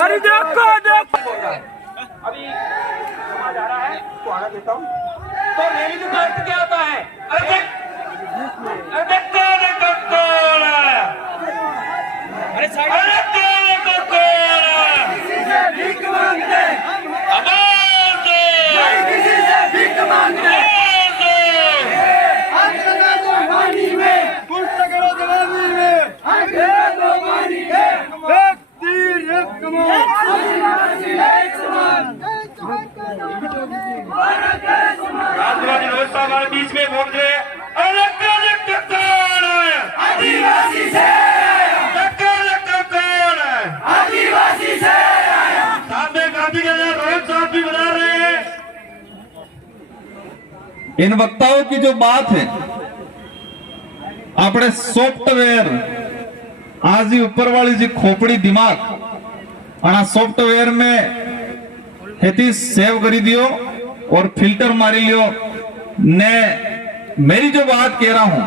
अरे देखो अभी समाज आ रहा है तो आना देता हूँ। तो रैली का अर्थ क्या होता है? अरे भीख मांगते किसी से भीख मांगते हमारे बीच में बोल रहे आदिवासी से आदिवासी से सामने गांधी के रोहित साहब भी बता रहे हैं। इन वक्ताओं की जो बात है આપણે સોફ્ટવેર आज ही ऊपर वाली जी खोपड़ी दिमाग आना सॉफ्टवेयर में हेती सेव करी दियो और फिल्टर मारी लियो ने मेरी जो बात कह रहा हूं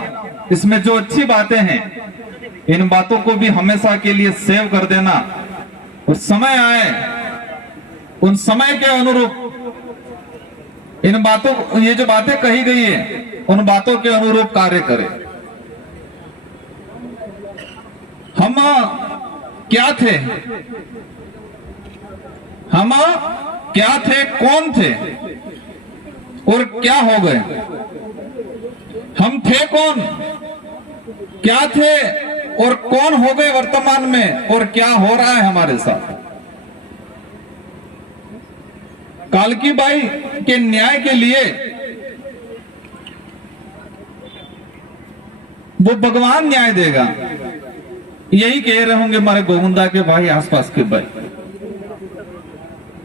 इसमें जो अच्छी बातें हैं इन बातों को भी हमेशा के लिए सेव कर देना और समय आए उन समय के अनुरूप इन बातों ये जो बातें कही गई है उन बातों के अनुरूप कार्य करें। हम क्या थे कौन थे और क्या हो गए? हम थे कौन, क्या थे और कौन हो गए वर्तमान में और क्या हो रहा है हमारे साथ? कालकी बाई के न्याय के लिए वो भगवान न्याय देगा यही कह रहे होंगे हमारे गोविंदा के भाई आसपास के भाई,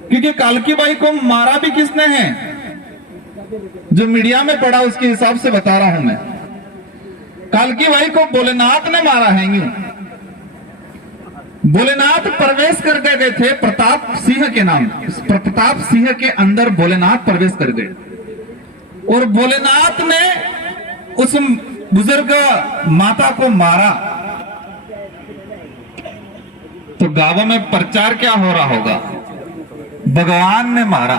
क्योंकि कालकी बाई को मारा भी किसने है जो मीडिया में पड़ा उसके हिसाब से बता रहा हूं मैं। कालकी बाई को भोलेनाथ ने मारा है। यूं भोलेनाथ प्रवेश कर गए थे प्रताप सिंह के नाम, प्रताप सिंह के अंदर भोलेनाथ प्रवेश कर गए और भोलेनाथ ने उस बुजुर्ग माता को मारा। तो गांव में प्रचार क्या हो रहा होगा? भगवान ने मारा।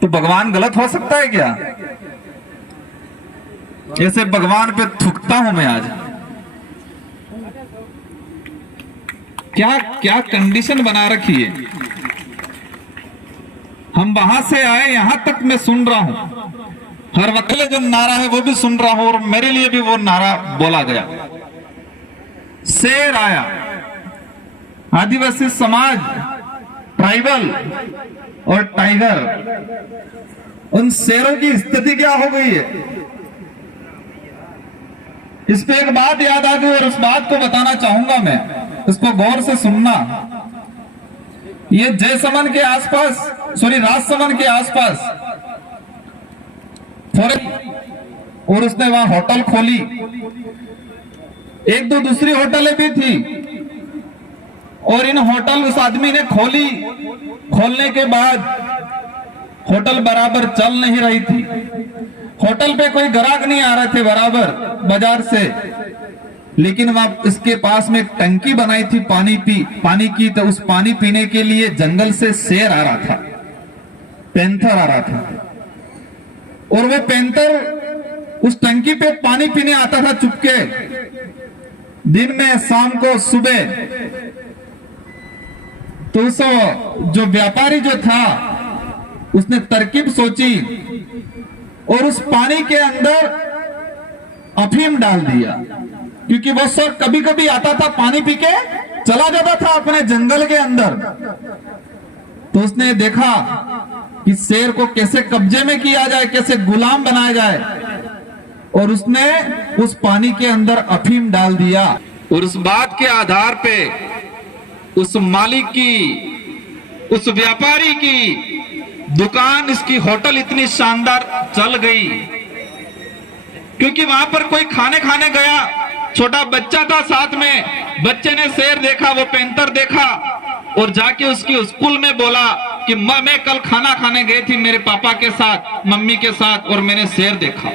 तो भगवान गलत हो सकता है क्या? जैसे भगवान पे थूकता हूं मैं आज। क्या क्या कंडीशन बना रखी है। हम वहां से आए यहां तक मैं सुन रहा हूं, हर वक्त जो नारा है वो भी सुन रहा हूं और मेरे लिए भी वो नारा बोला गया। शेर आया, आदिवासी समाज, ट्राइबल और टाइगर, उन शेरों की स्थिति क्या हो गई है? इस पे एक बात याद आ गई और उस बात को बताना चाहूंगा मैं, इसको गौर से सुनना। ये जयसमन के आसपास, राजसमन के आसपास और उसने वहां होटल खोली, एक दो दूसरी होटलें भी थी और इन होटल उस आदमी ने खोली। खोलने के बाद होटल बराबर चल नहीं रही थी, होटल पे कोई ग्राहक नहीं आ रहे थे बराबर बाजार से, लेकिन वहां इसके पास में एक टंकी बनाई थी पानी की। तो उस पानी पीने के लिए जंगल से शेर आ रहा था, पैंथर आ रहा था और वो पैंथर उस टंकी पे पानी पीने आता था चुपके, दिन में, शाम को, सुबह। तो उस जो व्यापारी जो था उसने तरकीब सोची और उस पानी के अंदर अफीम डाल दिया, क्योंकि वो सब कभी कभी आता था पानी पी के चला जाता था अपने जंगल के अंदर। तो उसने देखा कि शेर को कैसे कब्जे में किया जाए, कैसे गुलाम बनाया जाए, और उसने उस पानी के अंदर अफीम डाल दिया। और उस बात के आधार पे उस मालिक की, उस व्यापारी की दुकान, इसकी होटल इतनी शानदार चल गई, क्योंकि वहां पर कोई खाने गया, छोटा बच्चा था साथ में, बच्चे ने शेर देखा, वो पैंथर देखा और जाके उसकी स्कूल में बोला कि मैं कल खाना खाने गई थी मेरे पापा के साथ, मम्मी के साथ, और मैंने शेर देखा।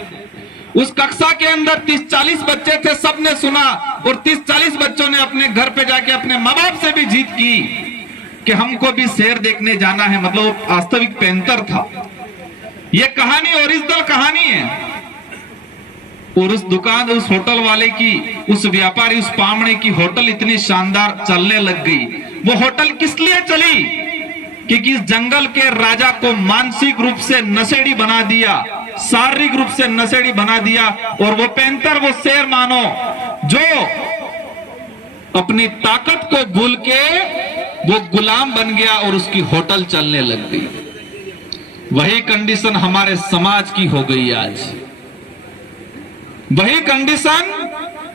उस कक्षा के अंदर 30-40 बच्चे थे, सबने सुना, और 30-40 बच्चों ने अपने घर पे जाके अपने माँ बाप से भी जिद की कि हमको भी शेर देखने जाना है। मतलब वास्तविक पैंतर था। ये कहानी ओरिजिनल कहानी है। और उस दुकान, उस होटल वाले की, उस व्यापारी, उस पामणे की होटल इतनी शानदार चलने लग गई। वो होटल किस लिए चली? क्योंकि इस जंगल के राजा को मानसिक रूप से नशेड़ी बना दिया, शारीरिक रूप से नशेड़ी बना दिया। और वो पैंतर, वो शेर मानो, जो अपनी ताकत को भूल के वो गुलाम बन गया और उसकी होटल चलने लग गई। वही कंडीशन हमारे समाज की हो गई आज। वही कंडीशन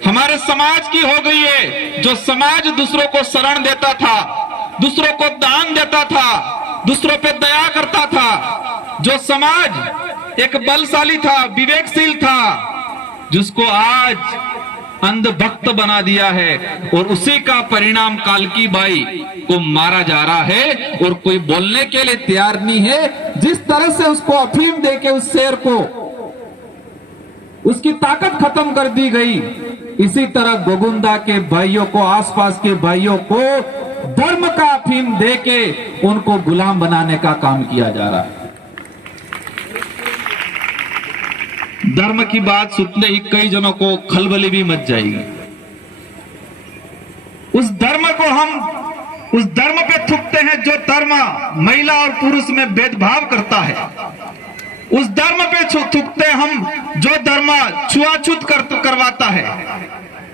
हमारे समाज की हो गई है। जो समाज दूसरों को शरण देता था, दूसरों को दान देता था, दूसरों पे दया करता था, जो समाज एक बलशाली था, विवेकशील था, जिसको आज अंधभक्त बना दिया है। और उसी का परिणाम कालकी बाई को मारा जा रहा है और कोई बोलने के लिए तैयार नहीं है। जिस तरह से उसको अफीम देके उस शेर को उसकी ताकत खत्म कर दी गई, इसी तरह गोगुंदा के भाइयों को, आसपास के भाइयों को धर्म का अफीम देके उनको गुलाम बनाने का काम किया जा रहा है। धर्म की बात सुनते ही कई जनों को खलबली भी मच जाएगी। उस धर्म को हम उस धर्म पे थूकते हैं जो धर्म महिला और पुरुष में भेदभाव करता है। उस धर्म पे थूकते हम जो धर्म छुआछूत करवाता है।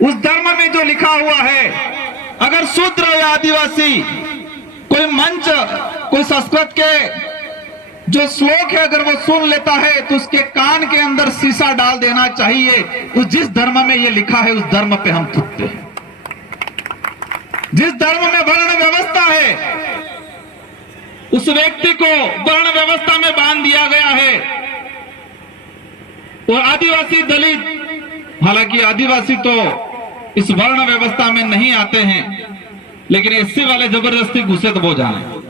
उस धर्म में जो लिखा हुआ है, अगर शूद्र या आदिवासी कोई मंच, कोई संस्कृत के जो श्लोक है अगर वो सुन लेता है तो उसके कान के अंदर शीशा डाल देना चाहिए। तो जिस धर्म में ये लिखा है उस धर्म पे हम थूकते हैं। जिस धर्म में वर्ण व्यवस्था है उस व्यक्ति को वर्ण व्यवस्था में बांध दिया गया है। और आदिवासी, दलित, हालांकि आदिवासी तो इस वर्ण व्यवस्था में नहीं आते हैं, लेकिन एससी वाले जबरदस्ती घुसे तो वो जाने।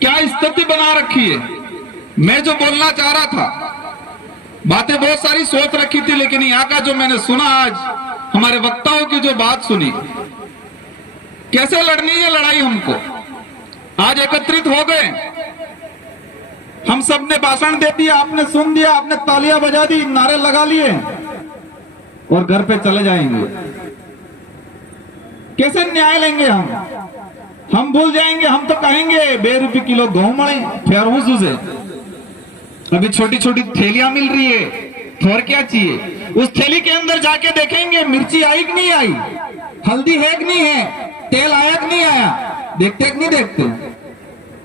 क्या स्थिति बना रखी है। मैं जो बोलना चाह रहा था, बातें बहुत सारी सोच रखी थी, लेकिन यहाँ का जो मैंने सुना, आज हमारे वक्ताओं की जो बात सुनी, कैसे लड़नी है लड़ाई हमको। आज एकत्रित हो गए, हम सब ने भाषण दे दिया, आपने सुन दिया, आपने तालियां बजा दी, नारे लगा लिए और घर पे चले जाएंगे। कैसे न्याय लेंगे हम भूल जाएंगे। हम तो कहेंगे 2 रुपये किलो गेहूं मड़े फिर उसे अभी छोटी छोटी थैलियां मिल रही है, तो और क्या चाहिए। उस थैली के अंदर जाके देखेंगे मिर्ची आई कि नहीं आई, हल्दी है कि नहीं है, तेल आया कि नहीं आया, देखते कि नहीं देखते।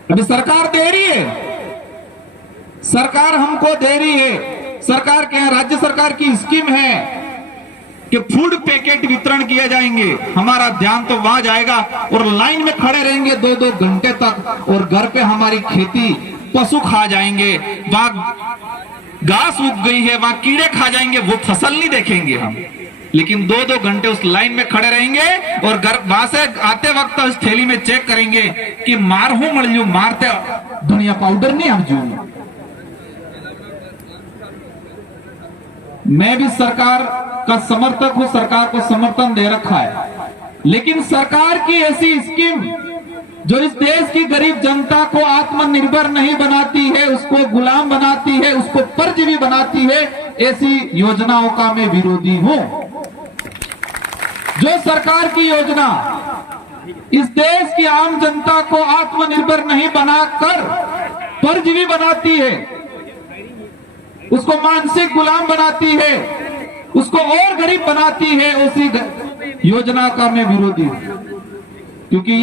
अभी सरकार दे रही है, सरकार हमको दे रही है। सरकार के यहाँ राज्य सरकार की स्कीम है कि फूड पैकेट वितरण किए जाएंगे। हमारा ध्यान तो वहां जाएगा और लाइन में खड़े रहेंगे 2-2 घंटे तक, और घर पे हमारी खेती पशु खा जाएंगे, वहां घास उग गई है, वहां कीड़े खा जाएंगे, वो फसल नहीं देखेंगे हम। लेकिन 2-2 घंटे उस लाइन में खड़े रहेंगे और घर वहां से आते वक्त उस थैली में चेक करेंगे कि मार हूं मड़ियो, मारते धनिया पाउडर नहीं हम जू। मैं भी सरकार का समर्थक हूं, सरकार को समर्थन दे रखा है, लेकिन सरकार की ऐसी स्कीम जो इस देश की गरीब जनता को आत्मनिर्भर नहीं बनाती है, उसको गुलाम बनाती है, उसको परजीवी बनाती है, ऐसी योजनाओं का मैं विरोधी हूं। जो सरकार की योजना इस देश की आम जनता को आत्मनिर्भर नहीं बनाकर परजीवी बनाती है, उसको मानसिक गुलाम बनाती है, उसको और गरीब बनाती है, उसी योजना का मैं विरोधी हूं। क्योंकि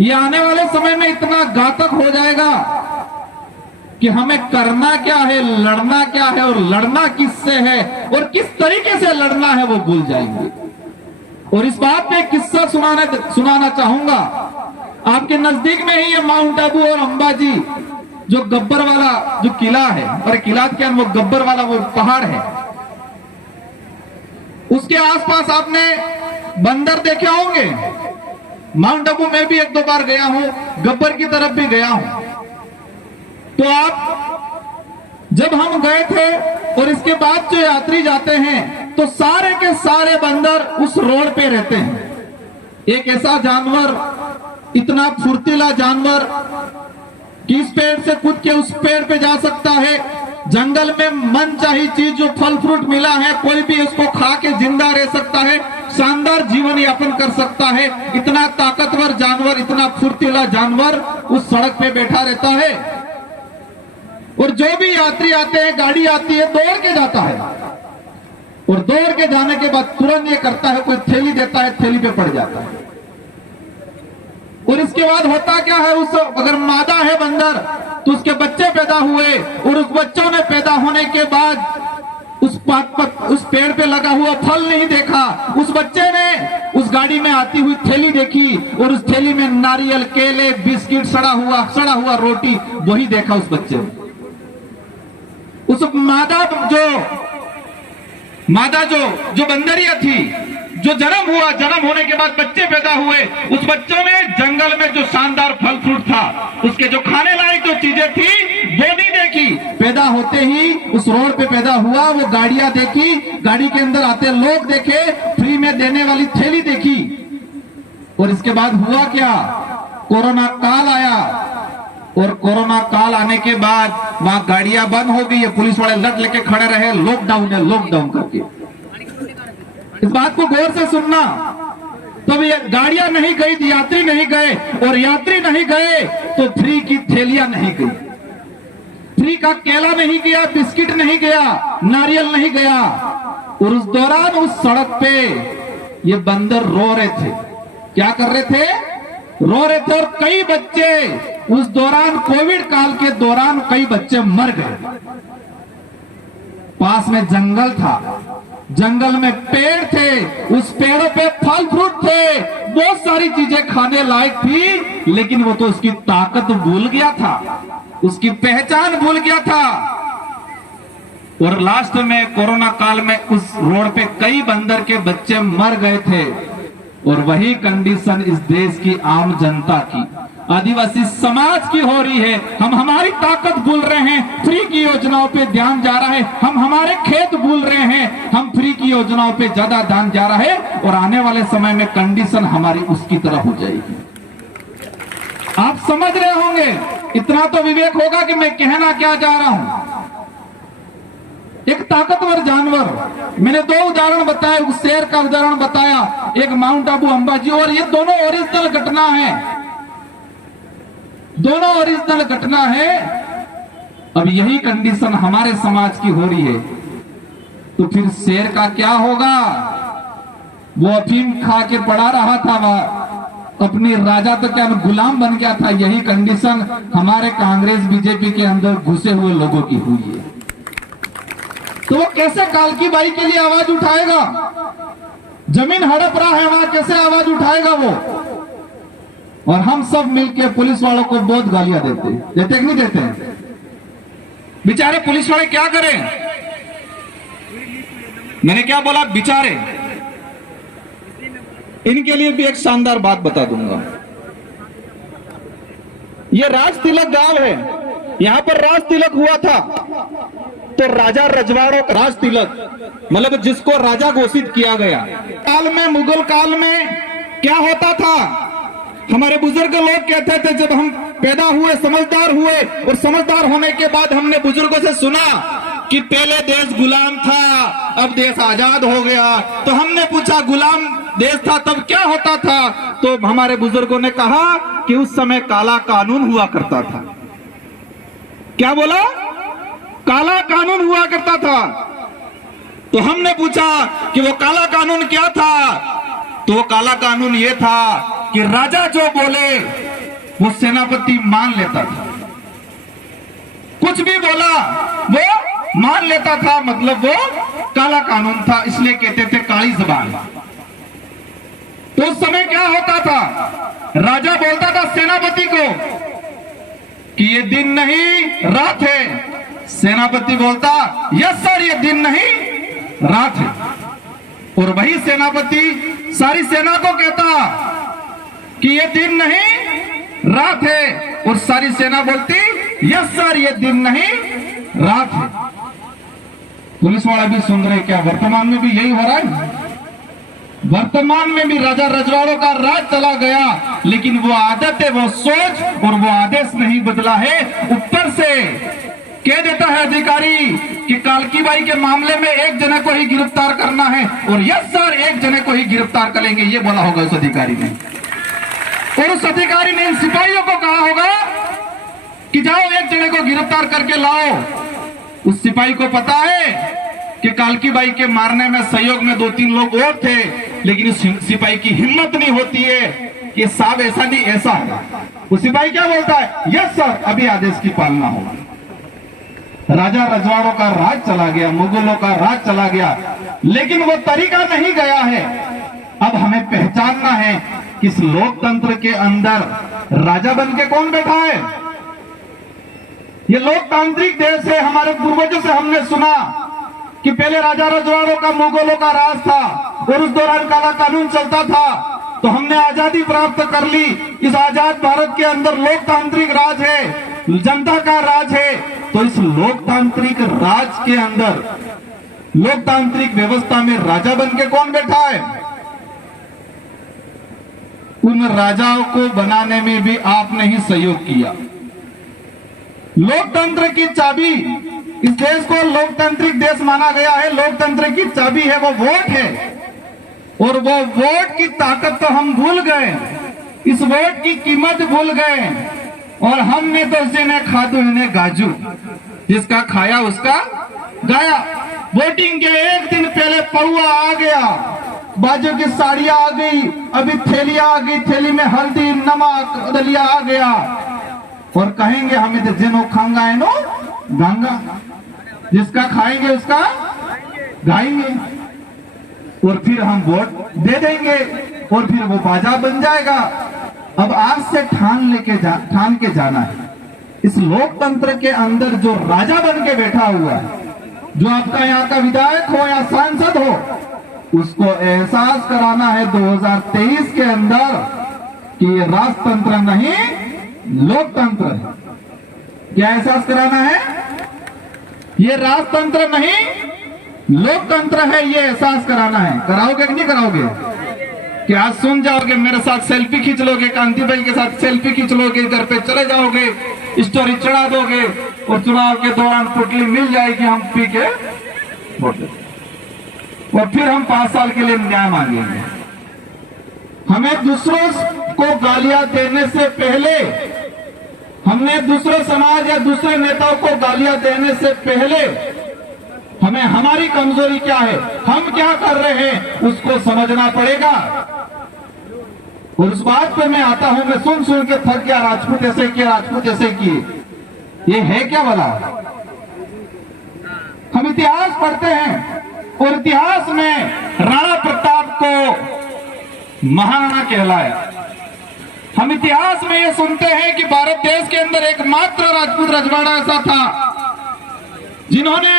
ये आने वाले समय में इतना घातक हो जाएगा कि हमें करना क्या है, लड़ना क्या है और लड़ना किससे है और किस तरीके से लड़ना है वो भूल जाएंगे। और इस बात पे एक किस्सा सुनाना चाहूंगा। आपके नजदीक में ही है माउंट आबू और अंबाजी, जो गब्बर वाला जो किला है, और किला क्या वो गब्बर वाला वो पहाड़ है, उसके आसपास आपने बंदर देखे होंगे। माउंट आबू में भी 1-2 बार गया हूं, गब्बर की तरफ भी गया हूं। तो आप जब हम गए थे और इसके बाद जो यात्री जाते हैं तो सारे के सारे बंदर उस रोड पे रहते हैं। एक ऐसा जानवर, इतना फुर्तीला जानवर कि इस पेड़ से कूद के उस पेड़ पे जा सकता है। जंगल में मनचाही चीज जो फल फ्रूट मिला है कोई भी उसको खा के जिंदा रह सकता है, शानदार जीवन यापन कर सकता है। इतना ताकतवर जानवर, इतना फुर्तीला जानवर उस सड़क पे बैठा रहता है। और जो भी यात्री आते हैं, गाड़ी आती है, दौड़ के जाता है और दौड़ के जाने के बाद तुरंत ये करता है, कोई थैली देता है, थैली पे पड़ जाता है। और इसके बाद होता क्या है, उस अगर मादा है बंदर तो उसके बच्चे पैदा हुए और उस बच्चों ने पैदा होने के बाद उस पेड़ पे लगा हुआ फल नहीं देखा, उस बच्चे ने उस गाड़ी में आती हुई थैली देखी और उस थैली में नारियल, केले, बिस्किट, सड़ा हुआ रोटी, वही देखा उस बच्चे ने। उस मादा जो बंदरिया थी, जो जन्म होने के बाद बच्चे पैदा हुए, उस बच्चों ने जंगल में जो शानदार फल फ्रूट था, उसके जो खाने लायक जो चीजें थी वो नहीं देखी। पैदा होते ही उस रोड पे पैदा हुआ, वो गाड़ियां देखी, गाड़ी के अंदर आते लोग देखे, फ्री में देने वाली थैली देखी। और इसके बाद हुआ क्या, कोरोना काल आया और कोरोना काल आने के बाद वहां गाड़ियां बंद हो गई है, पुलिस वाले लट लेके खड़े रहे, लॉकडाउन है, लॉकडाउन करके। इस बात को गौर से सुनना। तब ये गाड़ियां नहीं गई, यात्री नहीं गए, और यात्री नहीं गए तो फ्री की थैलियां नहीं गई, फ्री का केला नहीं गया, बिस्किट नहीं गया, नारियल नहीं गया। और उस दौरान उस सड़क पे ये बंदर रो रहे थे। क्या कर रहे थे? रो रहे थे। और कई बच्चे उस दौरान, कोविड काल के दौरान कई बच्चे मर गए। पास में जंगल था, जंगल में पेड़ थे, उस पेड़ों पे फल फ्रूट थे, बहुत सारी चीजें खाने लायक थी, लेकिन वो तो उसकी ताकत भूल गया था, उसकी पहचान भूल गया था। और लास्ट में कोरोना काल में उस रोड पे कई बंदर के बच्चे मर गए थे। और वही कंडीशन इस देश की आम जनता की, आदिवासी समाज की हो रही है। हम हमारी ताकत भूल रहे हैं, फ्री की योजनाओं पे ध्यान जा रहा है, हम हमारे खेत भूल रहे हैं, हम फ्री की योजनाओं पे ज्यादा ध्यान जा रहा है, और आने वाले समय में कंडीशन हमारी उसकी तरह हो जाएगी। आप समझ रहे होंगे, इतना तो विवेक होगा कि मैं कहना क्या जा रहा हूं। एक ताकतवर जानवर, मैंने 2 उदाहरण बताए, एक शेर का उदाहरण बताया, एक माउंट आबू अंबाजी, और ये दोनों ओरिजिनल घटना है, दोनों ओरिजिनल घटना है। अब यही कंडीशन हमारे समाज की हो रही है, तो फिर शेर का क्या होगा? वो अफीम खा के पड़ा रहा था, वह अपनी राजा तो क्या गुलाम बन गया था। यही कंडीशन हमारे कांग्रेस बीजेपी के अंदर घुसे हुए लोगों की हुई है। तो वो कैसे कालकी बाई के लिए आवाज उठाएगा? जमीन हड़प रहा है वहां, कैसे आवाज उठाएगा वो? और हम सब मिलके पुलिस वालों को बहुत गालियां देते कि नहीं देते हैं? बेचारे पुलिस वाले क्या करें? मैंने क्या बोला? बेचारे। इनके लिए भी एक शानदार बात बता दूंगा। ये राज तिलक गांव है, यहां पर राज तिलक हुआ था। तो राजा रजवाड़ों का राज तिलक, मतलब जिसको राजा घोषित किया गया। काल में, मुगल काल में क्या होता था? हमारे बुजुर्ग लोग कहते थे, जब हम पैदा हुए, समझदार हुए, और समझदार होने के बाद हमने बुजुर्गों से सुना कि पहले देश गुलाम था, अब देश आजाद हो गया। तो हमने पूछा, गुलाम देश था तब क्या होता था? तो हमारे बुजुर्गों ने कहा कि उस समय काला कानून हुआ करता था। क्या बोला? काला कानून हुआ करता था। तो हमने पूछा कि वो काला कानून क्या था? तो वो काला कानून ये था कि राजा जो बोले वो सेनापति मान लेता था, कुछ भी बोला वो मान लेता था, मतलब वो काला कानून था, इसलिए कहते थे काली जबान। तो उस समय क्या होता था? राजा बोलता था सेनापति को कि ये दिन नहीं रात है, सेनापति बोलता यस सर ये दिन नहीं रात है, और वही सेनापति सारी सेना को कहता कि ये दिन नहीं रात है, और सारी सेना बोलती यस सर ये दिन नहीं रात है। पुलिस वाला भी सुन रहे, क्या वर्तमान में भी यही हो रहा है? वर्तमान में भी राजा रजवाड़ों का राज चला गया, लेकिन वो आदत है, वो सोच और वो आदेश नहीं बदला है। ऊपर से कह देता है अधिकारी कि कालकी बाई के मामले में एक जने को ही गिरफ्तार करना है, और यस सर एक जने को ही गिरफ्तार करेंगे, ये बोला होगा उस अधिकारी ने। और उस अधिकारी ने इन सिपाहियों को कहा होगा कि जाओ एक जने को गिरफ्तार करके लाओ। उस सिपाही को पता है कि कालकी बाई के मारने में सहयोग में 2-3 लोग और थे, लेकिन उस सिपाही की हिम्मत नहीं होती है कि साहब ऐसा नहीं ऐसा है। वो सिपाही क्या बोलता है? यस सर, अभी आदेश की पालना होगा। राजा रजवाड़ों का राज चला गया, मुगलों का राज चला गया, लेकिन वो तरीका नहीं गया है। अब हमें पहचानना है कि इस लोकतंत्र के अंदर राजा बन के कौन बैठा है। ये लोकतांत्रिक देश है। हमारे पूर्वजों से हमने सुना कि पहले राजा रजवाड़ों का मुगलों का राज था, और उस दौरान काला कानून चलता था, तो हमने आजादी प्राप्त कर ली। इस आजाद भारत के अंदर लोकतांत्रिक राज है, जनता का राज है। तो इस लोकतांत्रिक राज के अंदर, लोकतांत्रिक व्यवस्था में राजा बन के कौन बैठा है? उन राजाओं को बनाने में भी आपने ही सहयोग किया। लोकतंत्र की चाबी, इस देश को लोकतांत्रिक देश माना गया है, लोकतंत्र की चाबी है वो वोट है, और वो वोट की ताकत तो हम भूल गए, इस वोट की कीमत भूल गए, और हमने तो जिन्हें खादू इन्हें गाजू, जिसका खाया उसका गाया। वोटिंग के एक दिन पहले पौआ आ गया, बाजू की साड़ियां आ गई, अभी थैलियां आ गई, थैली में हल्दी नमक दलिया आ गया, और कहेंगे हमें तो जिनो खांगा है नो गांगा, जिसका खाएंगे उसका गाएंगे, और फिर हम वोट दे देंगे, और फिर वो बाजा बन जाएगा। अब आज से ठान के जाना है, इस लोकतंत्र के अंदर जो राजा बन के बैठा हुआ है, जो आपका यहाँ का विधायक हो या सांसद हो, उसको एहसास कराना है 2023 के अंदर कि ये राजतंत्र नहीं लोकतंत्र है। क्या एहसास कराना है? ये राजतंत्र नहीं लोकतंत्र है, ये एहसास कराना है। कराओगे कि नहीं कराओगे? कि आज सुन जाओगे, मेरे साथ सेल्फी खींच लोगे, कांति भाई के साथ सेल्फी खींच लोगे, इधर पे चले जाओगे, स्टोरी चढ़ा दोगे, और चुनाव के दौरान पुटली मिल जाएगी, हम पी के वोट, और फिर हम 5 साल के लिए न्याय मांगेंगे। हमें दूसरों को गालियां देने से पहले, हमने दूसरे समाज या दूसरे नेताओं को गालियां देने से पहले हमें हमारी कमजोरी क्या है, हम क्या कर रहे हैं, उसको समझना पड़ेगा। और उस बात पर मैं आता हूं, मैं सुन सुन के थक गया, राजपूत ऐसे किए, राजपूत ऐसे किए, ये है क्या भला? हम इतिहास पढ़ते हैं, और इतिहास में राणा प्रताप को महाराणा कहलाया। हम इतिहास में ये सुनते हैं कि भारत देश के अंदर एकमात्र राजपूत रजवाड़ा ऐसा था जिन्होंने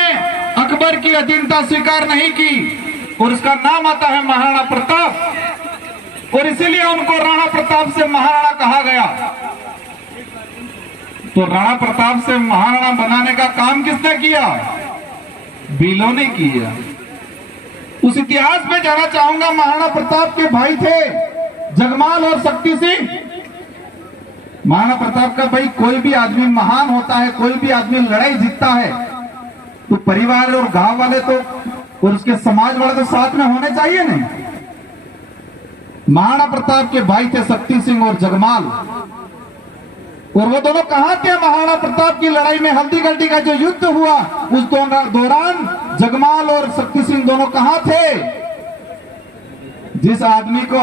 अकबर की अधीनता स्वीकार नहीं की, और उसका नाम आता है महाराणा प्रताप, और इसीलिए उनको राणा प्रताप से महाराणा कहा गया। तो राणा प्रताप से महाराणा बनाने का काम किसने किया? भीलों ने किया। उस इतिहास में जाना चाहूंगा। महाराणा प्रताप के भाई थे जगमाल और शक्ति सिंह। महाराणा प्रताप का भाई, कोई भी आदमी महान होता है, कोई भी आदमी लड़ाई जीतता है, तो परिवार और गांव वाले तो और उसके समाज वाले तो साथ में होने चाहिए नहीं। महाराणा प्रताप के भाई थे शक्ति सिंह और जगमाल, और वो दोनों कहां थे? महाराणा प्रताप की लड़ाई में, हल्दी घाटी का जो युद्ध हुआ उस दौरान जगमाल और शक्ति सिंह दोनों कहां थे? जिस आदमी को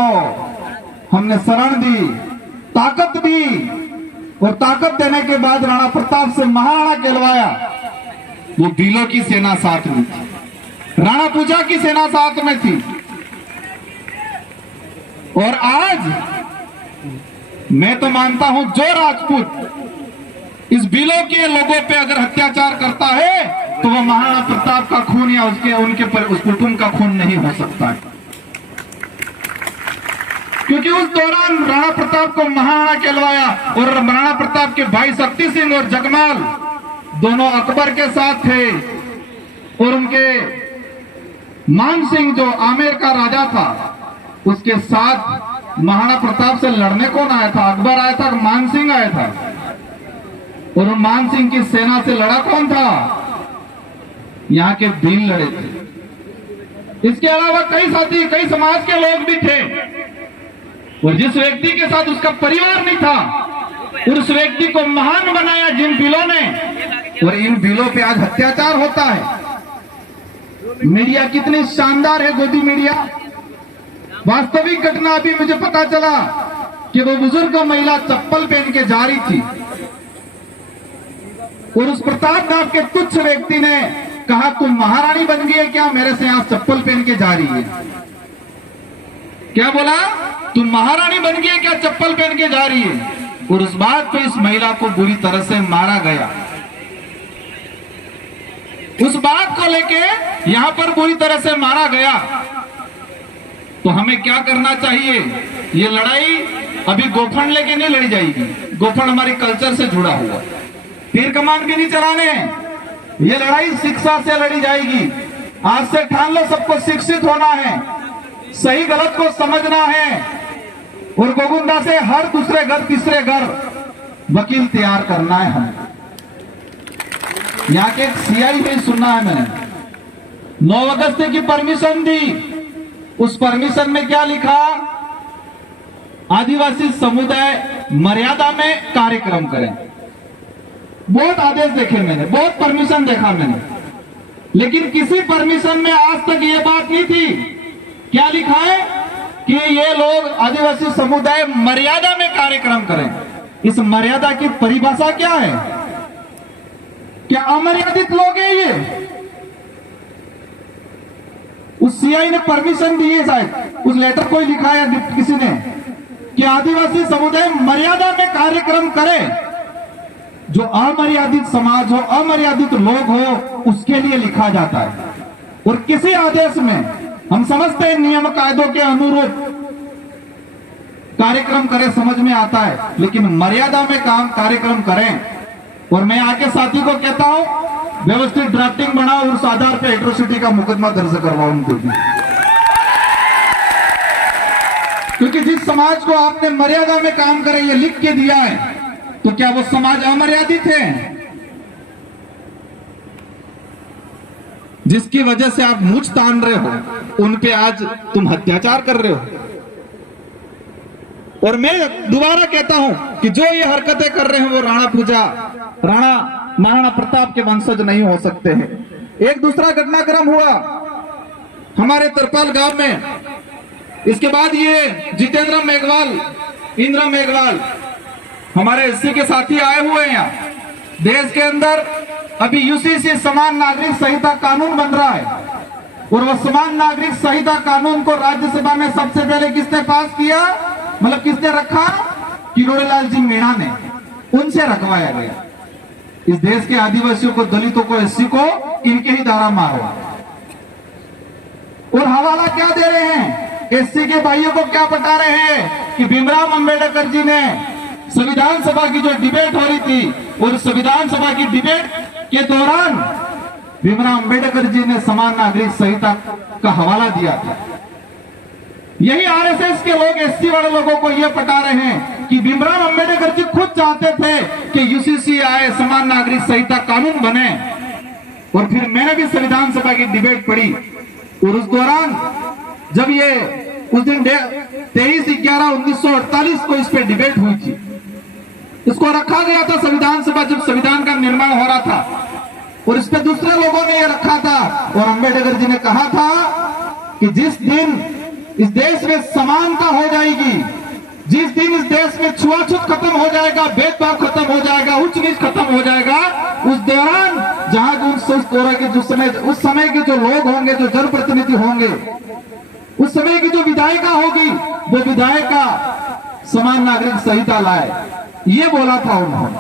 हमने शरण दी, ताकत दी, और ताकत देने के बाद राणा प्रताप से महाराणा कहलवाया, वो भीलों की सेना साथ में थी, राणा पूजा की सेना साथ में थी। और आज मैं तो मानता हूं, जो राजपूत इस भीलों के लोगों पे अगर अत्याचार करता है, तो वो महाराणा प्रताप का खून या उनके उस कुटुंब का खून नहीं हो सकता है। क्योंकि उस दौरान राणा प्रताप को महाराणा कहलवाया और राणा प्रताप के भाई शक्ति सिंह और जगमाल दोनों अकबर के साथ थे और उनके मान सिंह जो आमेर का राजा था उसके साथ महाराणा प्रताप से लड़ने कौन आया था? अकबर आया था, मान सिंह आया था। और मान सिंह की सेना से लड़ा कौन था? यहाँ के भील लड़े थे। इसके अलावा कई साथी, कई समाज के लोग भी थे और जिस व्यक्ति के साथ उसका परिवार नहीं था उस व्यक्ति को महान बनाया जिन भीलों ने, और इन भीलों पे आज अत्याचार होता है। मीडिया कितनी शानदार है, गोदी मीडिया। वास्तविक घटना अभी मुझे पता चला कि वो बुजुर्ग महिला चप्पल पहन के जा रही थी और उस प्रताप नाम के तुच्छ व्यक्ति ने कहा तुम महारानी बन गई है क्या, मेरे से यहां चप्पल पहन के जा रही है? क्या बोला? तुम महारानी बन गई है क्या, चप्पल पहन के जा रही है? और उस बात पे इस महिला को बुरी तरह से मारा गया। उस बात को लेके यहां पर बुरी तरह से मारा गया। तो हमें क्या करना चाहिए? ये लड़ाई अभी गोफन लेके नहीं लड़ी जाएगी। गोफन हमारे कल्चर से जुड़ा हुआ, तीर कमान भी नहीं चलाने। ये लड़ाई शिक्षा से लड़ी जाएगी। आज से ठान लो, सबको शिक्षित होना है, सही गलत को समझना है और गोविंदा से हर दूसरे घर तीसरे घर वकील तैयार करना है। हमें यहाँ के एक सीआई में सुनना है मैंने, 9 अगस्त की परमिशन दी। उस परमिशन में क्या लिखा? आदिवासी समुदाय मर्यादा में कार्यक्रम करें। बहुत आदेश देखे मैंने, बहुत परमिशन देखा मैंने, लेकिन किसी परमिशन में आज तक ये बात नहीं थी। क्या लिखा है कि ये लोग आदिवासी समुदाय मर्यादा में कार्यक्रम करें। इस मर्यादा की परिभाषा क्या है? क्या अमर्यादित लोग हैं ये? उस सीआई ने परमिशन दी है, शायद उस लेटर को लिखा है किसी ने कि आदिवासी समुदाय मर्यादा में कार्यक्रम करे। जो अमर्यादित समाज हो, अमर्यादित लोग हो, उसके लिए लिखा जाता है। और किसी आदेश में हम समझते हैं नियम कायदों के अनुरूप कार्यक्रम करें, समझ में आता है, लेकिन मर्यादा में काम कार्यक्रम करें। और मैं आके साथी को कहता हूं व्यवस्थित ड्राफ्टिंग बनाओ और उस आधार पे एट्रोसिटी का मुकदमा दर्ज करवाओ उनको भी। क्योंकि जिस समाज को आपने मर्यादा में काम करे ये लिख के दिया है, तो क्या वो समाज अमर्यादित है? जिसकी वजह से आप मूंछ तान रहे हो, उन पे आज तुम अत्याचार कर रहे हो। और मैं दोबारा कहता हूं कि जो ये हरकतें कर रहे हैं वो राणा पूजा, राणा महाराणा प्रताप के वंशज नहीं हो सकते हैं। एक दूसरा घटनाक्रम हुआ हमारे तरपाल गांव में। इसके बाद ये जितेंद्र मेघवाल, इंद्र मेघवाल हमारे एससी के साथी आए हुए हैं यहाँ। देश के अंदर अभी यूसीसी समान नागरिक संहिता कानून बन रहा है और वो समान नागरिक संहिता कानून को राज्यसभा में सबसे पहले किसने पास किया, मतलब किसने रखा? किरोड़ीलाल जी मीणा ने, उनसे रखवाया गया। इस देश के आदिवासियों को, दलितों को, एससी को इनके ही द्वारा मारो। और हवाला क्या दे रहे हैं? एससी के भाइयों को क्या बता रहे हैं कि भीमराव अंबेडकर जी ने संविधान सभा की जो डिबेट हो रही थी, और संविधान सभा की डिबेट के दौरान भीमराव अंबेडकर जी ने समान नागरिक संहिता का हवाला दिया था। यही आरएसएस के लोग एससी वाले लोगों को यह बता रहे हैं कि भीमराव अंबेडकर जी खुद चाहते थे कि यूसीसी आए, समान नागरिक संहिता कानून बने। और फिर मैंने भी संविधान सभा की डिबेट पढ़ी और उस दौरान जब ये उस दिन 23/11/1948 को इस पे डिबेट हुई थी, इसको रखा गया था संविधान सभा जब संविधान का निर्माण हो रहा था, और इस पे दूसरे लोगों ने ये रखा था। और अंबेडकर जी ने कहा था कि जिस दिन इस देश में समानता हो जाएगी, जिस दिन इस देश में छुआछूत खत्म हो जाएगा, भेदभाव खत्म हो जाएगा, उच्च नीच खत्म हो जाएगा, उस दौरान जहां उस समय के जो लोग होंगे, जो जनप्रतिनिधि होंगे, उस समय की जो विधायिका होगी, वो विधायिका समान नागरिक संहिता लाए। ये बोला था उन्होंने।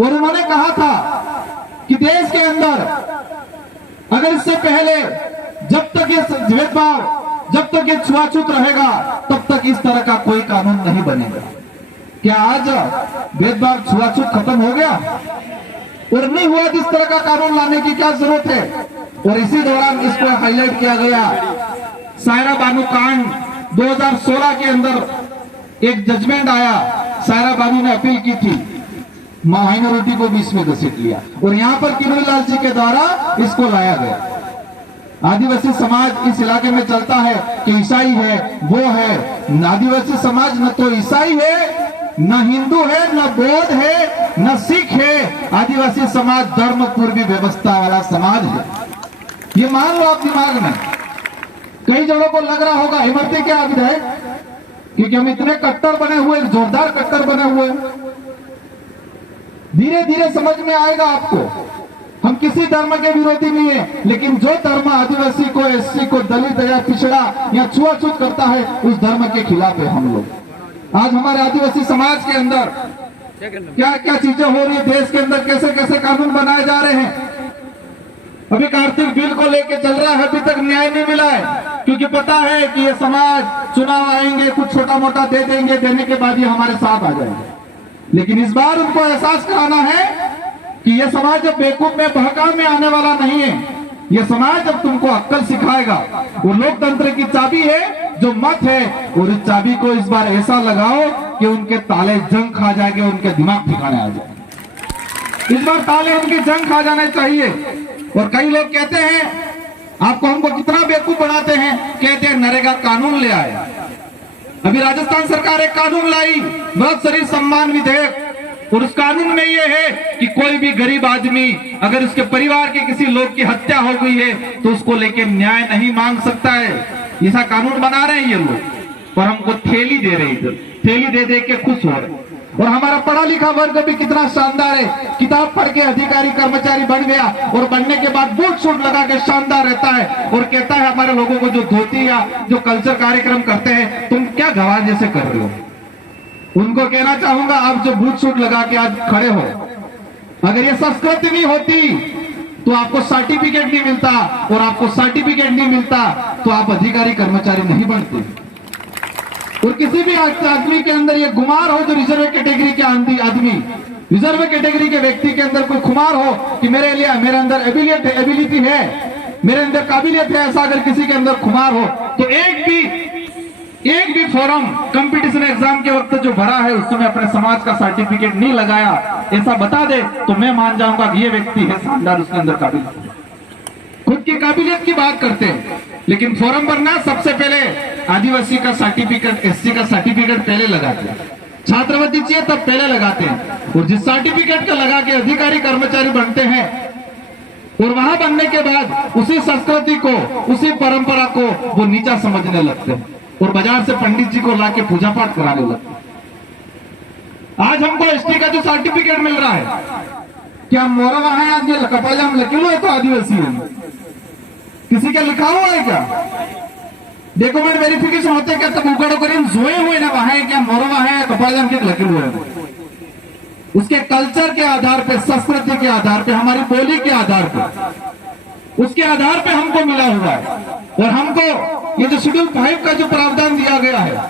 और उन्होंने कहा था कि देश के अंदर अगर इससे पहले जब तक ये भेदभाव जब तक ये छुआछूत रहेगा तब तक इस तरह का कोई कानून नहीं बनेगा। क्या आज भेदभाव छुआछूत खत्म हो गया? और नहीं हुआ, इस तरह का कानून लाने की क्या जरूरत है? और इसी दौरान इसको हाईलाइट किया गया, सायरा बानू कांड 2016 के अंदर एक जजमेंट आया, सायरा बानू ने अपील की थी, माइनॉरिटी को भी इसमें घसीट लिया और यहाँ पर किरोड़ी लाल जी के द्वारा इसको लाया गया। आदिवासी समाज इस इलाके में चलता है कि ईसाई है, वो है। आदिवासी समाज न तो ईसाई है, न हिंदू है, न बौद्ध है, न सिख है। आदिवासी समाज धर्म पूर्वी व्यवस्था वाला समाज है। ये मान लो आप दिमाग में। कई जगहों को लग रहा होगा इमरती क्या विधायक, क्योंकि हम इतने कट्टर बने हुए, जोरदार कट्टर बने हुए। धीरे धीरे समझ में आएगा आपको, हम किसी धर्म के विरोधी नहीं है, लेकिन जो धर्म आदिवासी को, एससी को, दलित या पिछड़ा या छुआछूत करता है, उस धर्म के खिलाफ है हम लोग। आज हमारे आदिवासी समाज के अंदर क्या क्या चीजें हो रही है, देश के अंदर कैसे कैसे कानून बनाए जा रहे हैं। अभी कार्तिक बिल को लेके चल रहा है, अभी तक न्याय नहीं मिला है, क्योंकि पता है कि ये समाज चुनाव आएंगे, कुछ छोटा मोटा दे देंगे, देने के बाद ये हमारे साथ आ जाएंगे। लेकिन इस बार उनको एहसास कराना है कि ये समाज अब बेवकूफ में बहकाव में आने वाला नहीं है। ये समाज अब तुमको अक्ल सिखाएगा। वो लोकतंत्र की चाबी है जो मत है, और इस चाबी को इस बार ऐसा लगाओ कि उनके ताले जंग खा जाएंगे, उनके दिमाग ठिकाने आ जाए। इस बार ताले उनकी जंग खा जाने चाहिए। और कई लोग कहते हैं आपको, हमको कितना बेवकूफ बनाते हैं, कहते हैं नरेगा कानून ले आए। अभी राजस्थान सरकार एक कानून लाई, बहुत शरीर सम्मान विधेयक, और उस कानून में ये है कि कोई भी गरीब आदमी अगर उसके परिवार के किसी लोग की हत्या हो गई है तो उसको लेके न्याय नहीं मांग सकता है। ऐसा कानून बना रहे हैं ये लोग, और हमको थैली दे रहे हैं, थैली दे दे के खुश हो रहे। और हमारा पढ़ा लिखा वर्ग भी कितना शानदार है, किताब पढ़ के अधिकारी कर्मचारी बन गया, और बनने के बाद बूट सूट लगा के शानदार रहता है, और कहता है हमारे लोगों को जो धोती या जो कल्चर कार्यक्रम करते हैं, तुम क्या गवार जैसे कर रहे हो। उनको कहना चाहूंगा, आप जो बूट सूट लगा के आज खड़े हो, अगर ये संस्कृति नहीं होती तो आपको सर्टिफिकेट नहीं मिलता, और आपको सर्टिफिकेट नहीं मिलता तो आप अधिकारी कर्मचारी नहीं बनते। और किसी भी आदमी के अंदर ये गुमार हो, जो रिजर्व कैटेगरी के आदमी, रिजर्व कैटेगरी के व्यक्ति के अंदर कोई खुमार हो कि मेरे लिए, मेरे अंदर एबिलिटी है, मेरे अंदर काबिलियत है, ऐसा अगर किसी के अंदर खुमार हो तो एक भी फॉर्म कंपटीशन एग्जाम के वक्त जो भरा है उसमें अपने समाज का सर्टिफिकेट नहीं लगाया, ऐसा बता दे तो मैं मान जाऊंगा कि ये व्यक्ति है शानदार, उसके अंदर काबिलियत। खुद की काबिलियत की बात करते हैं, लेकिन फॉर्म भरना सबसे पहले आदिवासी का सर्टिफिकेट, एससी का सर्टिफिकेट पहले लगाते हैं, छात्रवृत्ति चाहिए तब पहले लगाते हैं, और जिस सर्टिफिकेट का लगा के अधिकारी कर्मचारी बनते हैं, और वहां बनने के बाद उसी संस्कृति को, उसी परंपरा को वो नीचा समझने लगते हैं, और बाजार से पंडित जी को लाके पूजा पाठ कराने लगते हैं। आज हमको एसटी का जो सर्टिफिकेट मिल रहा है, क्या मोरा वहां है, आज कपाल हम लकीलो है तो आदिवासी है, किसी का लिखा हुआ है क्या? डॉक्यूमेंट वेरिफिकेशन होते क्या तब उगड़ करीन जोए हुए ना वहां है, क्या मोरा वहां है, कपाल हम के लकीलो है। उसके कल्चर के आधार पे, संस्कृति के आधार पे, हमारी बोली के आधार पे, उसके आधार पे हमको मिला हुआ है। और हमको ये जो शेड्यूल 5 का जो प्रावधान दिया गया है,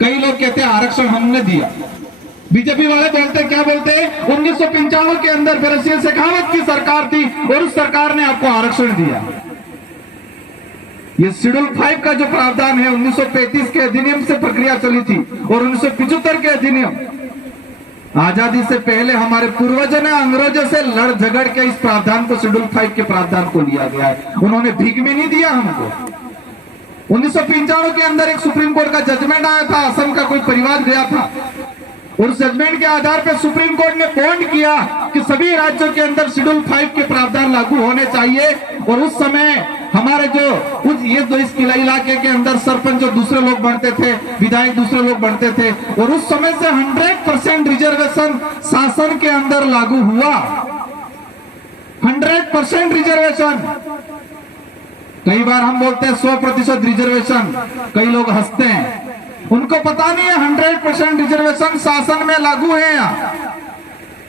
कई लोग कहते हैं आरक्षण हमने दिया, बीजेपी वाले बोलते क्या बोलते हैं, 1995 के अंदर फिर शेखावत की सरकार थी और उस सरकार ने आपको आरक्षण दिया। ये शेड्यूल 5 का जो प्रावधान है 1935 के अधिनियम से प्रक्रिया चली थी, और 1975 के अधिनियम, आजादी से पहले हमारे पूर्वजों ने अंग्रेजों से लड़ झगड़ के इस प्रावधान को, शेड्यूल 5 के प्रावधान को लिया गया है। उन्होंने भीख में नहीं दिया हमको। 1995 के अंदर एक सुप्रीम कोर्ट का जजमेंट आया था, असम का कोई परिवार गया था, और उस जजमेंट के आधार पर सुप्रीम कोर्ट ने बॉन्ड किया कि सभी राज्यों के अंदर शेड्यूल 5 के प्रावधान लागू होने चाहिए। और उस समय हमारे जो इस इलाके के अंदर सरपंच जो दूसरे लोग बनते थे, विधायक दूसरे लोग बनते थे, और उस समय से 100% रिजर्वेशन शासन के अंदर लागू हुआ। 100% रिजर्वेशन। कई बार हम बोलते हैं 100% रिजर्वेशन, कई लोग हंसते हैं, उनको पता नहीं है 100% रिजर्वेशन शासन में लागू है। यहाँ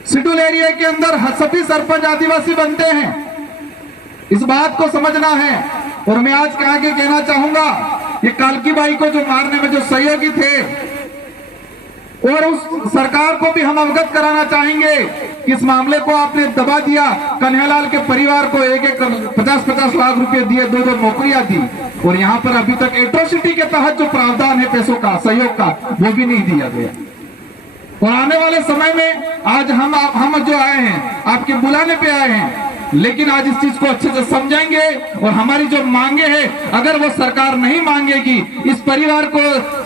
शेड्यूल एरिया के अंदर सभी सरपंच आदिवासी बनते हैं, इस बात को समझना है। और मैं आज कहा के कहना चाहूंगा ये कालकी बाई को जो मारने में जो सहयोगी थे, और उस सरकार को भी हम अवगत कराना चाहेंगे कि इस मामले को आपने दबा दिया। कन्हैयालाल के परिवार को एक 50-50 लाख रुपए दिए, 2 नौकरियां दी, और यहाँ पर अभी तक एट्रोसिटी के तहत जो प्रावधान है पैसों का, सहयोग का, वो भी नहीं दिया गया। और आने वाले समय में आज हम जो आए हैं आपके बुलाने पे आए हैं, लेकिन आज इस चीज को अच्छे से समझेंगे और हमारी जो मांगे हैं, अगर वो सरकार नहीं मांगेगी, इस परिवार को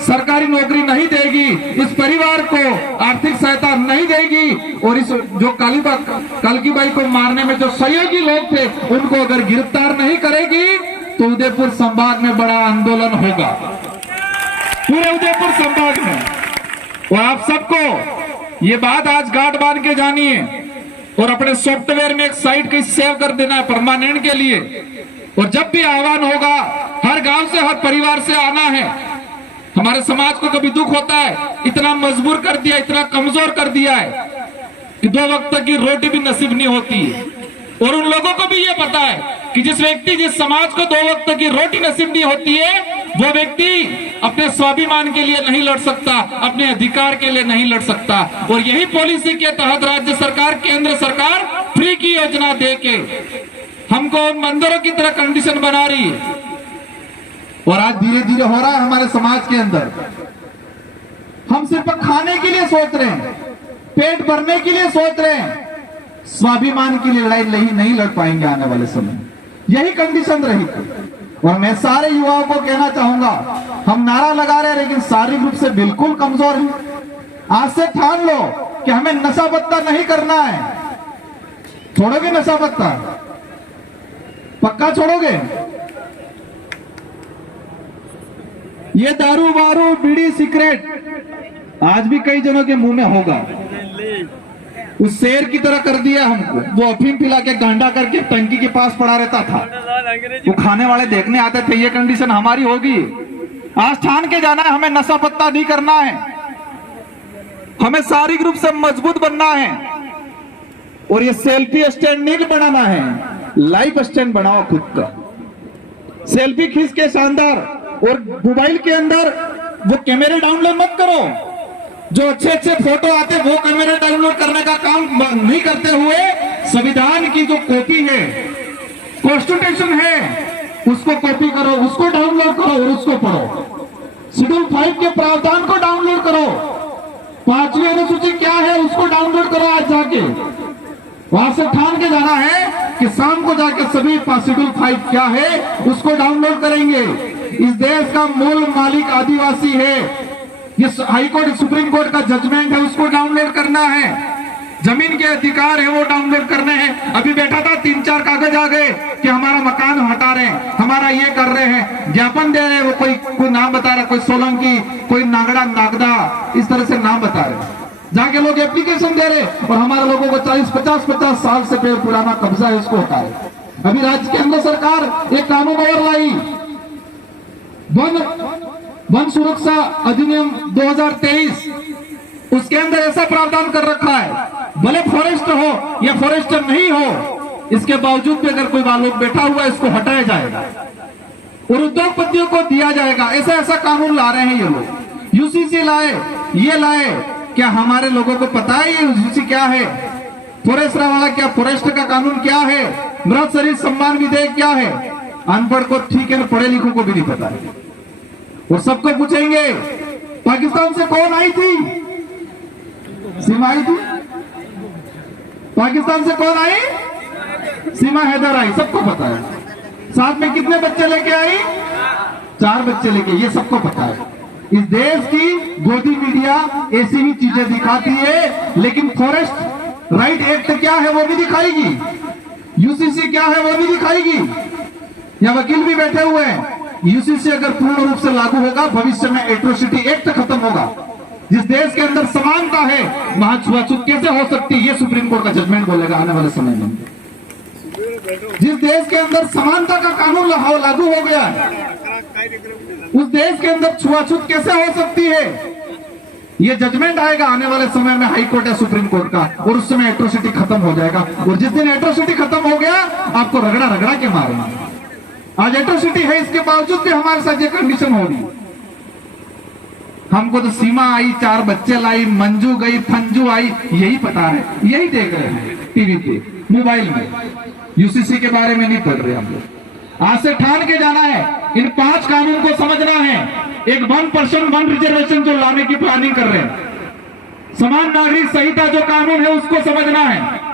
सरकारी नौकरी नहीं देगी, इस परिवार को आर्थिक सहायता नहीं देगी, और इस जो कालकी बाई को मारने में जो सहयोगी लोग थे उनको अगर गिरफ्तार नहीं करेगी, तो उदयपुर संभाग में बड़ा आंदोलन होगा, पूरे उदयपुर संभाग में। और आप सबको ये बात आज गांठ बांध के जानिए और अपने सॉफ्टवेयर में एक साइट कहीं सेव कर देना है परमानेंट के लिए। और जब भी आह्वान होगा, हर गांव से, हर परिवार से आना है। हमारे समाज को कभी दुख होता है, इतना मजबूर कर दिया, इतना कमजोर कर दिया है कि 2 वक्त तक की रोटी भी नसीब नहीं होती है। और उन लोगों को भी ये पता है कि जिस व्यक्ति, जिस समाज को 2 वक्त तक की रोटी नसीब नहीं होती है, वो व्यक्ति अपने स्वाभिमान के लिए नहीं लड़ सकता, अपने अधिकार के लिए नहीं लड़ सकता। और यही पॉलिसी के तहत राज्य सरकार, केंद्र सरकार फ्री की योजना देके हमको उन मंदिरों की तरह कंडीशन बना रही है। और आज धीरे धीरे हो रहा है हमारे समाज के अंदर। हम सिर्फ खाने के लिए सोच रहे हैं, पेट भरने के लिए सोच रहे हैं, स्वाभिमान की लड़ाई नहीं लड़ पाएंगे आने वाले समय। यही कंडीशन रहेगी। और मैं सारे युवाओं को कहना चाहूंगा, हम नारा लगा रहे हैं लेकिन शारीरिक रूप से बिल्कुल कमजोर हैं। आज से ठान लो कि हमें नशा पत्ता नहीं करना है। छोड़ोगे नशा पत्ता? पक्का छोड़ोगे? ये दारू वारू बीड़ी सिगरेट आज भी कई जनों के मुंह में होगा। उस शेर की तरह कर दिया हमको। वो अफीम पिला के गांडा करके टंकी के पास पड़ा रहता था, वो खाने वाले देखने आते थे। ये कंडीशन हमारी होगी। आज ठान के जाना है, हमें नशा पत्ता नहीं करना है, हमें शारीरिक रूप से मजबूत बनना है। और ये सेल्फी स्टैंड नहीं बनाना है, लाइफ स्टैंड बनाओ खुद का। सेल्फी खींच के शानदार, और मोबाइल के अंदर वो कैमरे डाउनलोड मत करो। जो अच्छे फोटो आते वो कैमरा डाउनलोड करने का काम नहीं करते हुए, संविधान की जो कॉपी है, कॉन्स्टिट्यूशन है, उसको कॉपी करो, उसको डाउनलोड करो और उसको पढ़ो। शेड्यूल 5 के प्रावधान को डाउनलोड करो। 5वीं अनुसूची क्या है उसको डाउनलोड करो। आज जाके वहां से ठान के जाना है कि शाम को जाके सभी शेड्यूल 5 क्या है उसको डाउनलोड करेंगे। इस देश का मूल मालिक आदिवासी है। ये हाई कोर्ट, सुप्रीम कोर्ट का जजमेंट है, उसको डाउनलोड करना है। जमीन के अधिकार है वो डाउनलोड करने हैं। अभी बैठा था 3-4 कागज आ गए कि हमारा मकान हटा रहे हैं, हमारा ये कर रहे हैं, ज्ञापन दे रहे हैं। वो कोई नाम बता रहा है, कोई सोलंकी, कोई नागड़ा, नागदा, इस तरह से नाम बता रहे। जाके लोग एप्लीकेशन दे रहे और हमारे लोगों को 40-50 साल से पुराना कब्जा है, उसको हटा रहे। अभी राज्य के अंदर सरकार एक कानून और लाई, वन सुरक्षा अधिनियम 2023। उसके अंदर ऐसा प्रावधान कर रखा है, भले फॉरेस्टर हो या फॉरेस्टर नहीं हो, इसके बावजूद भी अगर कोई लोग बैठा हुआ है इसको हटाया जाएगा और उद्योगपतियों को दिया जाएगा। ऐसा कानून ला रहे हैं ये लोग। यूसीसी लाए, ये लाए। क्या हमारे लोगों को पता है ये यूसीसी क्या है? फॉरेस्टर वाला क्या, फॉरेस्टर का कानून क्या है? मृत शरीर सम्मान विधेयक क्या है? अनपढ़ को ठीक है, पढ़े लिखों को भी नहीं पता है। और सबको पूछेंगे पाकिस्तान से कौन आई थी? सीमा आई थी। पाकिस्तान से कौन आई? सीमा हैदर आई, सबको पता है। साथ में कितने बच्चे लेके आई? 4 बच्चे लेके, ये सबको पता है। इस देश की गोदी मीडिया ऐसी ही चीजें दिखाती है, लेकिन फॉरेस्ट राइट एक्ट क्या है वो भी दिखाएगी, यूसीसी क्या है वो भी दिखाएगी। यहाँ वकील भी बैठे हुए हैं। यूसीसी अगर पूर्ण रूप से लागू होगा, भविष्य में एट्रोसिटी एक्ट खत्म होगा। जिस देश के अंदर समानता है, वहां छुआछूत कैसे हो सकती है? ये सुप्रीम कोर्ट का जजमेंट बोलेगा आने वाले समय में। जिस देश के अंदर समानता का कानून लागू हो गया है, उस देश के अंदर छुआछूत कैसे हो सकती है? ये जजमेंट आएगा आने वाले समय में हाई कोर्ट या सुप्रीम कोर्ट का, और उस समय एट्रोसिटी खत्म हो जाएगा। और जिस दिन एट्रोसिटी खत्म हो गया, आपको रगड़ा रगड़ा के मारेंगे, आज एट्रोसिटी है, इसके बावजूद भी हमारे साथ ये कंडीशन हो रही। हमको तो सीमा आई, 4 बच्चे लाई, मंजू गई, फंजू आई, यही पता है, यही देख रहे हैं टीवी पे, मोबाइल में। यूसीसी के बारे में नहीं पढ़ रहे हम लोग। आज से ठान के जाना है, इन 5 कानून को समझना है। एक 1% 1 रिजर्वेशन जो लाने की प्लानिंग कर रहे हैं, समान नागरिक संहिता जो कानून है उसको समझना है,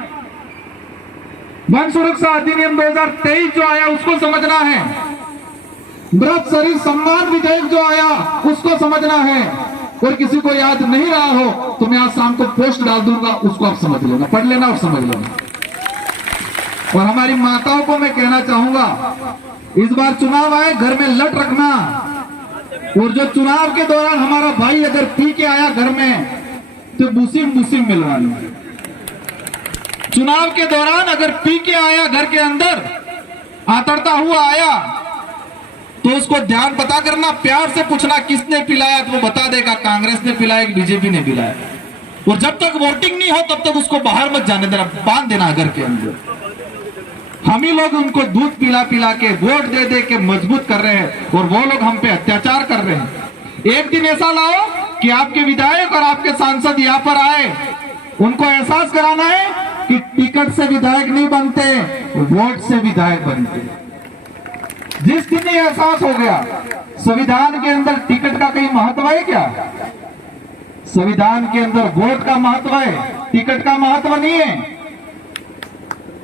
वन सुरक्षा अधिनियम 2023 जो आया उसको समझना है, मृत शरीर सम्मान विधेयक जो आया उसको समझना है। और किसी को याद नहीं रहा हो तो मैं आज शाम को पोस्ट डाल दूंगा, उसको आप समझ लेना, पढ़ लेना और समझ लेना। और हमारी माताओं को मैं कहना चाहूंगा, इस बार चुनाव आए, घर में लट रखना। और जो चुनाव के दौरान हमारा भाई अगर पी के आया घर में तो बुसिम मिलवानी। चुनाव के दौरान अगर पी के आया घर के अंदर, आतरता हुआ आया, तो उसको ध्यान पता करना, प्यार से पूछना किसने पिलाया, तो वो बता देगा कांग्रेस ने पिलाया कि बीजेपी ने पिलाया। और जब तक वोटिंग नहीं हो तब तक उसको बाहर मत जाने देना, बांध देना घर के अंदर। हम ही लोग उनको दूध पिला पिला के, वोट दे दे के मजबूत कर रहे हैं, और वो लोग हम पे अत्याचार कर रहे हैं। एक दिन ऐसा लाओ कि आपके विधायक और आपके सांसद यहाँ पर आए, उनको एहसास कराना है कि टिकट से विधायक नहीं बनते, वोट से विधायक बनते। जिस दिन ये एहसास हो गया, संविधान के अंदर टिकट का कहीं महत्व है क्या? संविधान के अंदर वोट का महत्व है, टिकट का महत्व नहीं है।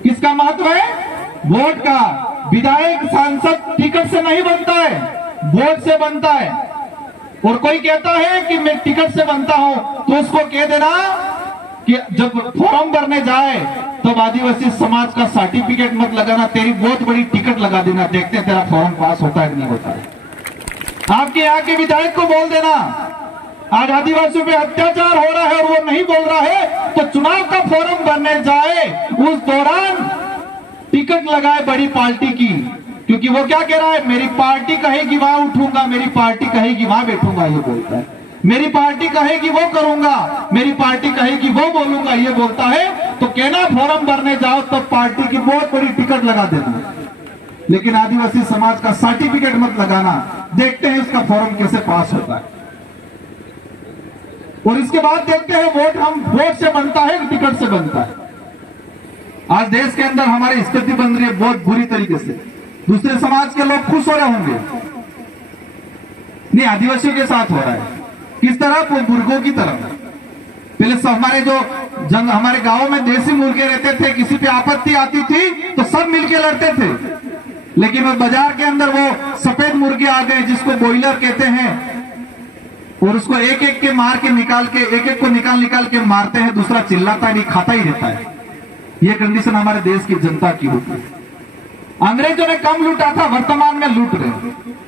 किसका महत्व है? वोट का। विधायक सांसद टिकट से नहीं बनता है, वोट से बनता है। और कोई कहता है कि मैं टिकट से बनता हूं, तो उसको कह देना कि जब फॉर्म भरने जाए तब आदिवासी समाज का सर्टिफिकेट मत लगाना, तेरी बहुत बड़ी टिकट लगा देना, देखते हैं तेरा फॉर्म पास होता है कि नहीं होता है। आपके यहाँ के विधायक को बोल देना आज आदिवासियों पे अत्याचार हो रहा है और वो नहीं बोल रहा है, तो चुनाव का फॉर्म भरने जाए उस दौरान टिकट लगाए बड़ी पार्टी की। क्योंकि वो क्या कह रहा है, मेरी पार्टी कहेगी वहां उठूंगा, मेरी पार्टी कहेगी वहां बैठूंगा, ये बोलता है। मेरी पार्टी कहेगी वो करूंगा, मेरी पार्टी कहेगी वो बोलूंगा, ये बोलता है। तो कहना फॉर्म भरने जाओ तब पार्टी की बहुत बड़ी टिकट लगा देना, लेकिन आदिवासी समाज का सर्टिफिकेट मत लगाना, देखते हैं इसका फॉर्म कैसे पास होता है। और इसके बाद देखते हैं वोट हम वोट से बनता है कि टिकट से बनता है। आज देश के अंदर हमारी स्थिति बन रही है बहुत बुरी तरीके से। दूसरे समाज के लोग खुश हो रहे होंगे, नहीं आदिवासियों के साथ हो रहा है। किस तरह? मुर्गों की तरह। पहले हमारे जो हमारे गांव में देसी मुर्गे रहते थे, किसी पे आपत्ति आती थी तो सब मिलके लड़ते थे। लेकिन वो बाजार के अंदर वो सफेद मुर्गे आ गए जिसको बॉयलर कहते हैं, और उसको एक एक के मार के निकाल के, एक एक को निकाल के मारते हैं, दूसरा चिल्लाता नहीं, खाता ही रहता है। ये कंडीशन हमारे देश की जनता की होती है। अंग्रेजों ने कम लूटा था, वर्तमान में लूट रहे।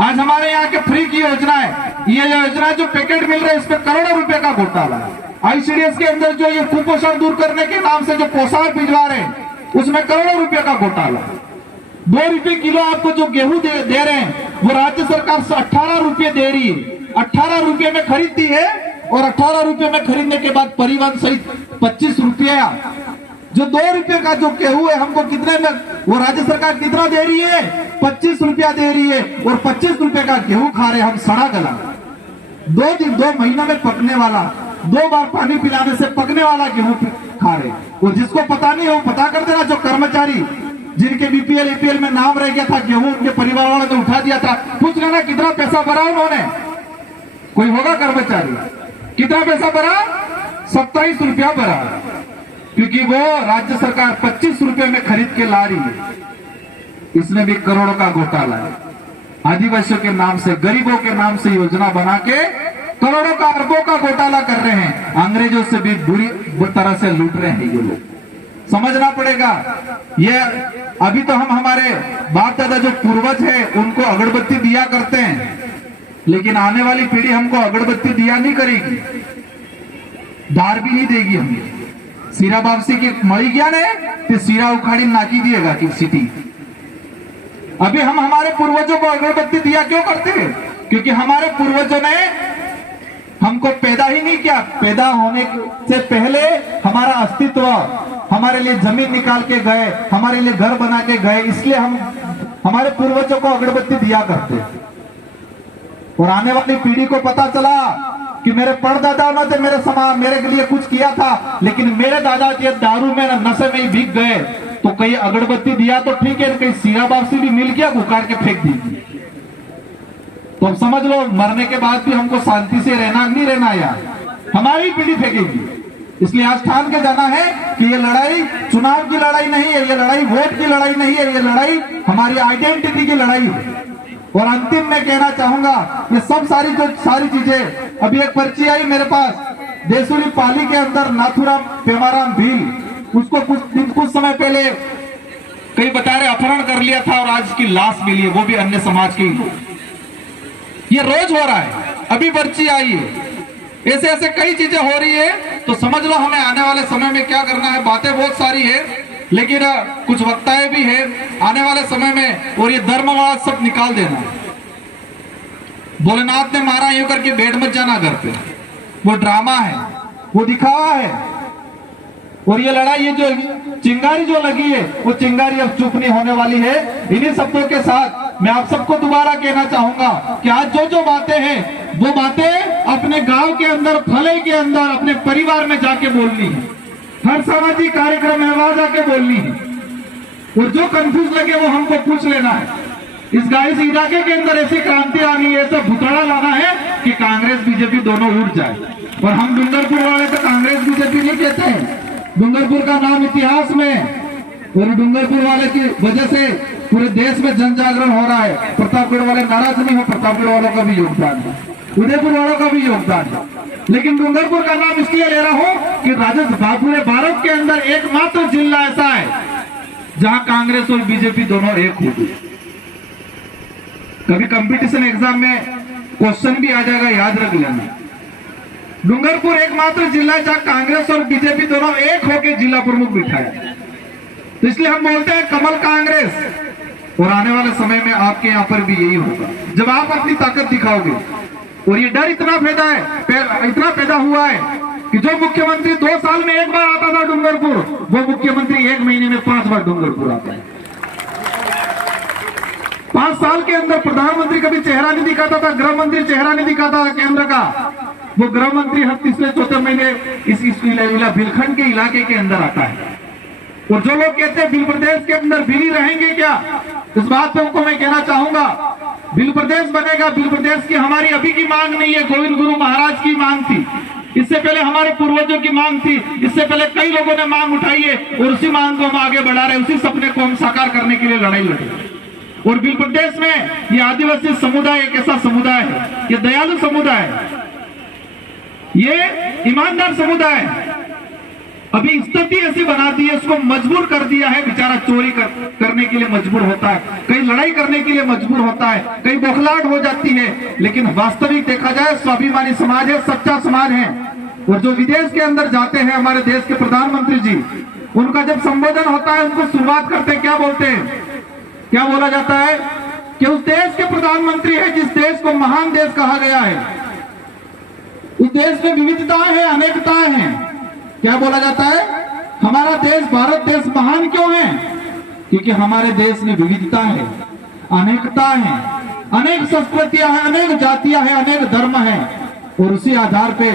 आज हमारे यहाँ के फ्री की योजना है, ये योजना जो पैकेट मिल रहे हैं, इस पे करोड़ों रुपए का घोटाला है। आईसीडीएस के अंदर जो ये कुपोषण दूर करने के नाम से जो पोशाक भिजवा रहे हैं, उसमें करोड़ों रुपए का घोटाला। 2 रुपए किलो आपको जो गेहूं दे रहे हैं, वो राज्य सरकार 18 रुपए दे रही है। 18 रुपए में खरीदती है, और 18 रुपए में खरीदने के बाद परिवहन सहित 25 रुपया। जो 2 रुपए का जो गेहूं है, हमको कितने में वो राज्य सरकार कितना दे रही है? 25 रुपया दे रही है। और 25 रुपए का गेहूं खा रहे हम, सड़ा गला, 2 महीना में पकने वाला, 2 बार पानी पिलाने से पकने वाला गेहूं खा रहे। और जिसको पता नहीं हो पता कर देना, जो कर्मचारी जिनके बीपीएल एपीएल में नाम रह गया था, गेहूं उनके परिवार वालों ने उठा दिया था, पूछ लेना कितना पैसा भरा उन्होंने। कोई होगा कर्मचारी, कितना पैसा भरा? 27 रुपया भरा, क्योंकि वो राज्य सरकार 25 रुपए में खरीद के ला रही है। इसमें भी करोड़ों का घोटाला है। आदिवासियों के नाम से, गरीबों के नाम से योजना बना के करोड़ों का, अरबों का घोटाला कर रहे हैं। अंग्रेजों से भी बुरी तरह से लूट रहे हैं ये लोग, समझना पड़ेगा। ये अभी तो हम हमारे बाप दादा जो पूर्वज है उनको अगरबत्ती दिया करते हैं, लेकिन आने वाली पीढ़ी हमको अगरबत्ती दिया नहीं करेगी, दार भी नहीं देगी हमें। सीरा वापसी की मरी गया ने तो सीरा उखाड़ी नाकी दिएगा कि सिटी। अभी हम हमारे पूर्वजों को अगरबत्ती दिया क्यों करते हैं? क्योंकि हमारे पूर्वजों ने हमको पैदा ही नहीं किया, पैदा होने से पहले हमारा अस्तित्व, हमारे लिए जमीन निकाल के गए, हमारे लिए घर बना के गए, इसलिए हम हमारे पूर्वजों को अगरबत्ती दिया करते, और आने वाली पीढ़ी को पता चला कि मेरे परदादा ने तो मेरे लिए कुछ किया था, लेकिन मेरे दादा के दारू में नशे में ही भीग गए, तो कहीं अगरबत्ती दिया तो ठीक है, कहीं सीरा बापसी भी मिल गया, उखाड़ के फेंक दी। तो अब समझ लो, मरने के बाद भी हमको शांति से रहना नहीं रहना यार, हमारी पीढ़ी फेंकेगी। इसलिए आज ठान के जाना है कि ये लड़ाई चुनाव की लड़ाई नहीं है, ये लड़ाई वोट की लड़ाई नहीं है, ये लड़ाई हमारी आइडेंटिटी की लड़ाई है। और अंतिम में कहना चाहूंगा, ये सब सारी चीजें, अभी एक पर्ची आई मेरे पास, देसुरी पाली के अंदर नाथुराम पेमाराम भील, उसको कुछ समय पहले कई बता रहे अपहरण कर लिया था और आज की लाश मिली है, वो भी अन्य समाज की। ये रोज हो रहा है, अभी पर्ची आई है, ऐसे ऐसे कई चीजें हो रही है। तो समझ लो हमें आने वाले समय में क्या करना है। बातें बहुत सारी है, लेकिन कुछ वक्ताएं भी है आने वाले समय में, और ये धर्मवाद सब निकाल देना। भोलेनाथ ने मारा यूं करके बैठ मत जाना घर पे, वो ड्रामा है, वो दिखावा है। और ये लड़ाई, ये जो चिंगारी जो लगी है, वो चिंगारी अब चुप नहीं होने वाली है। इन्हीं शब्दों के साथ मैं आप सबको दोबारा कहना चाहूंगा कि आज जो बातें हैं, वो बातें अपने गांव के अंदर, फले के अंदर, अपने परिवार में जाके बोलनी है, हर सामाजिक कार्यक्रम में वहां जाके बोलनी है। और जो कंफ्यूज लगे वो हमको पूछ लेना है। इस इलाके के अंदर ऐसी क्रांति आनी है, ऐसा भुतड़ा लाना है कि कांग्रेस बीजेपी दोनों उठ जाए। और हम डूंगरपुर वाले तो कांग्रेस बीजेपी नहीं कहते हैं, डूंगरपुर का नाम इतिहास में, और डूंगरपुर वाले की वजह से पूरे देश में जन जागरण हो रहा है। प्रतापगढ़ वाले नाराज नहीं हो, प्रतापगढ़ वालों का भी योगदान है, उदयपुर वालों का भी योगदान है। लेकिन डूंगरपुर का नाम इसलिए ले रहा हूं कि राजस्थान पूरे भारत के अंदर एकमात्र जिला ऐसा है जहां कांग्रेस और बीजेपी दोनों एक होगी। कभी कंपटीशन एग्जाम में क्वेश्चन भी आ जाएगा, याद रख लेना। डूंगरपुर एकमात्र जिला है जहां कांग्रेस और बीजेपी दोनों एक होकर जिला प्रमुख बिठाया। तो इसलिए हम बोलते हैं कमल कांग्रेस। और आने वाले समय में आपके यहाँ पर भी यही होगा, जब आप अपनी ताकत दिखाओगे। और ये डर इतना पैदा हुआ है कि जो मुख्यमंत्री 2 साल में एक बार आता था डूंगरपुर, वो मुख्यमंत्री 1 महीने में 5 बार डूंगरपुर आता है। 5 साल के अंदर प्रधानमंत्री कभी चेहरा नहीं दिखाता था, गृह मंत्री चेहरा नहीं दिखाता था केंद्र का, वो गृह मंत्री हर तीसरे चौथे महीने इस भिलखंड के इलाके के अंदर आता है। और जो लोग कहते हैं बिल प्रदेश के अंदर बिल रहेंगे क्या, इस बात पे उनको मैं कहना चाहूंगा, बिल प्रदेश बनेगा। बिल प्रदेश की हमारी अभी की मांग नहीं है, गोविंद गुरु महाराज की मांग थी, इससे पहले हमारे पूर्वजों की मांग थी, इससे पहले कई लोगों ने मांग उठाई है, और उसी मांग को हम आगे बढ़ा रहे हैं, उसी सपने को हम साकार करने के लिए लड़ाई लड़े। और बिल प्रदेश में ये आदिवासी समुदाय एक ऐसा समुदाय है, ये दयालु समुदाय है, ये ईमानदार समुदाय है। अभी स्थिति ऐसी बना दी है, उसको मजबूर कर दिया है, बेचारा चोरी करने के लिए मजबूर होता है, कहीं लड़ाई करने के लिए मजबूर होता है, कहीं बौखलाहट हो जाती है। लेकिन वास्तविक देखा जाए स्वाभिमानी समाज है, सच्चा समाज है। और जो विदेश के अंदर जाते हैं हमारे देश के प्रधानमंत्री जी, उनका जब संबोधन होता है, उनको शुरुआत करते क्या बोलते हैं, क्या बोला जाता है कि उस देश के प्रधानमंत्री है जिस देश को महान देश कहा गया है, उस देश में विविधताएं हैं, अनेकताएं हैं। क्या बोला जाता है, हमारा देश भारत देश महान क्यों है, क्योंकि हमारे देश में विविधता है, अनेकता है, अनेक संस्कृतियां हैं, अनेक जातियां हैं, अनेक धर्म हैं, और उसी आधार पे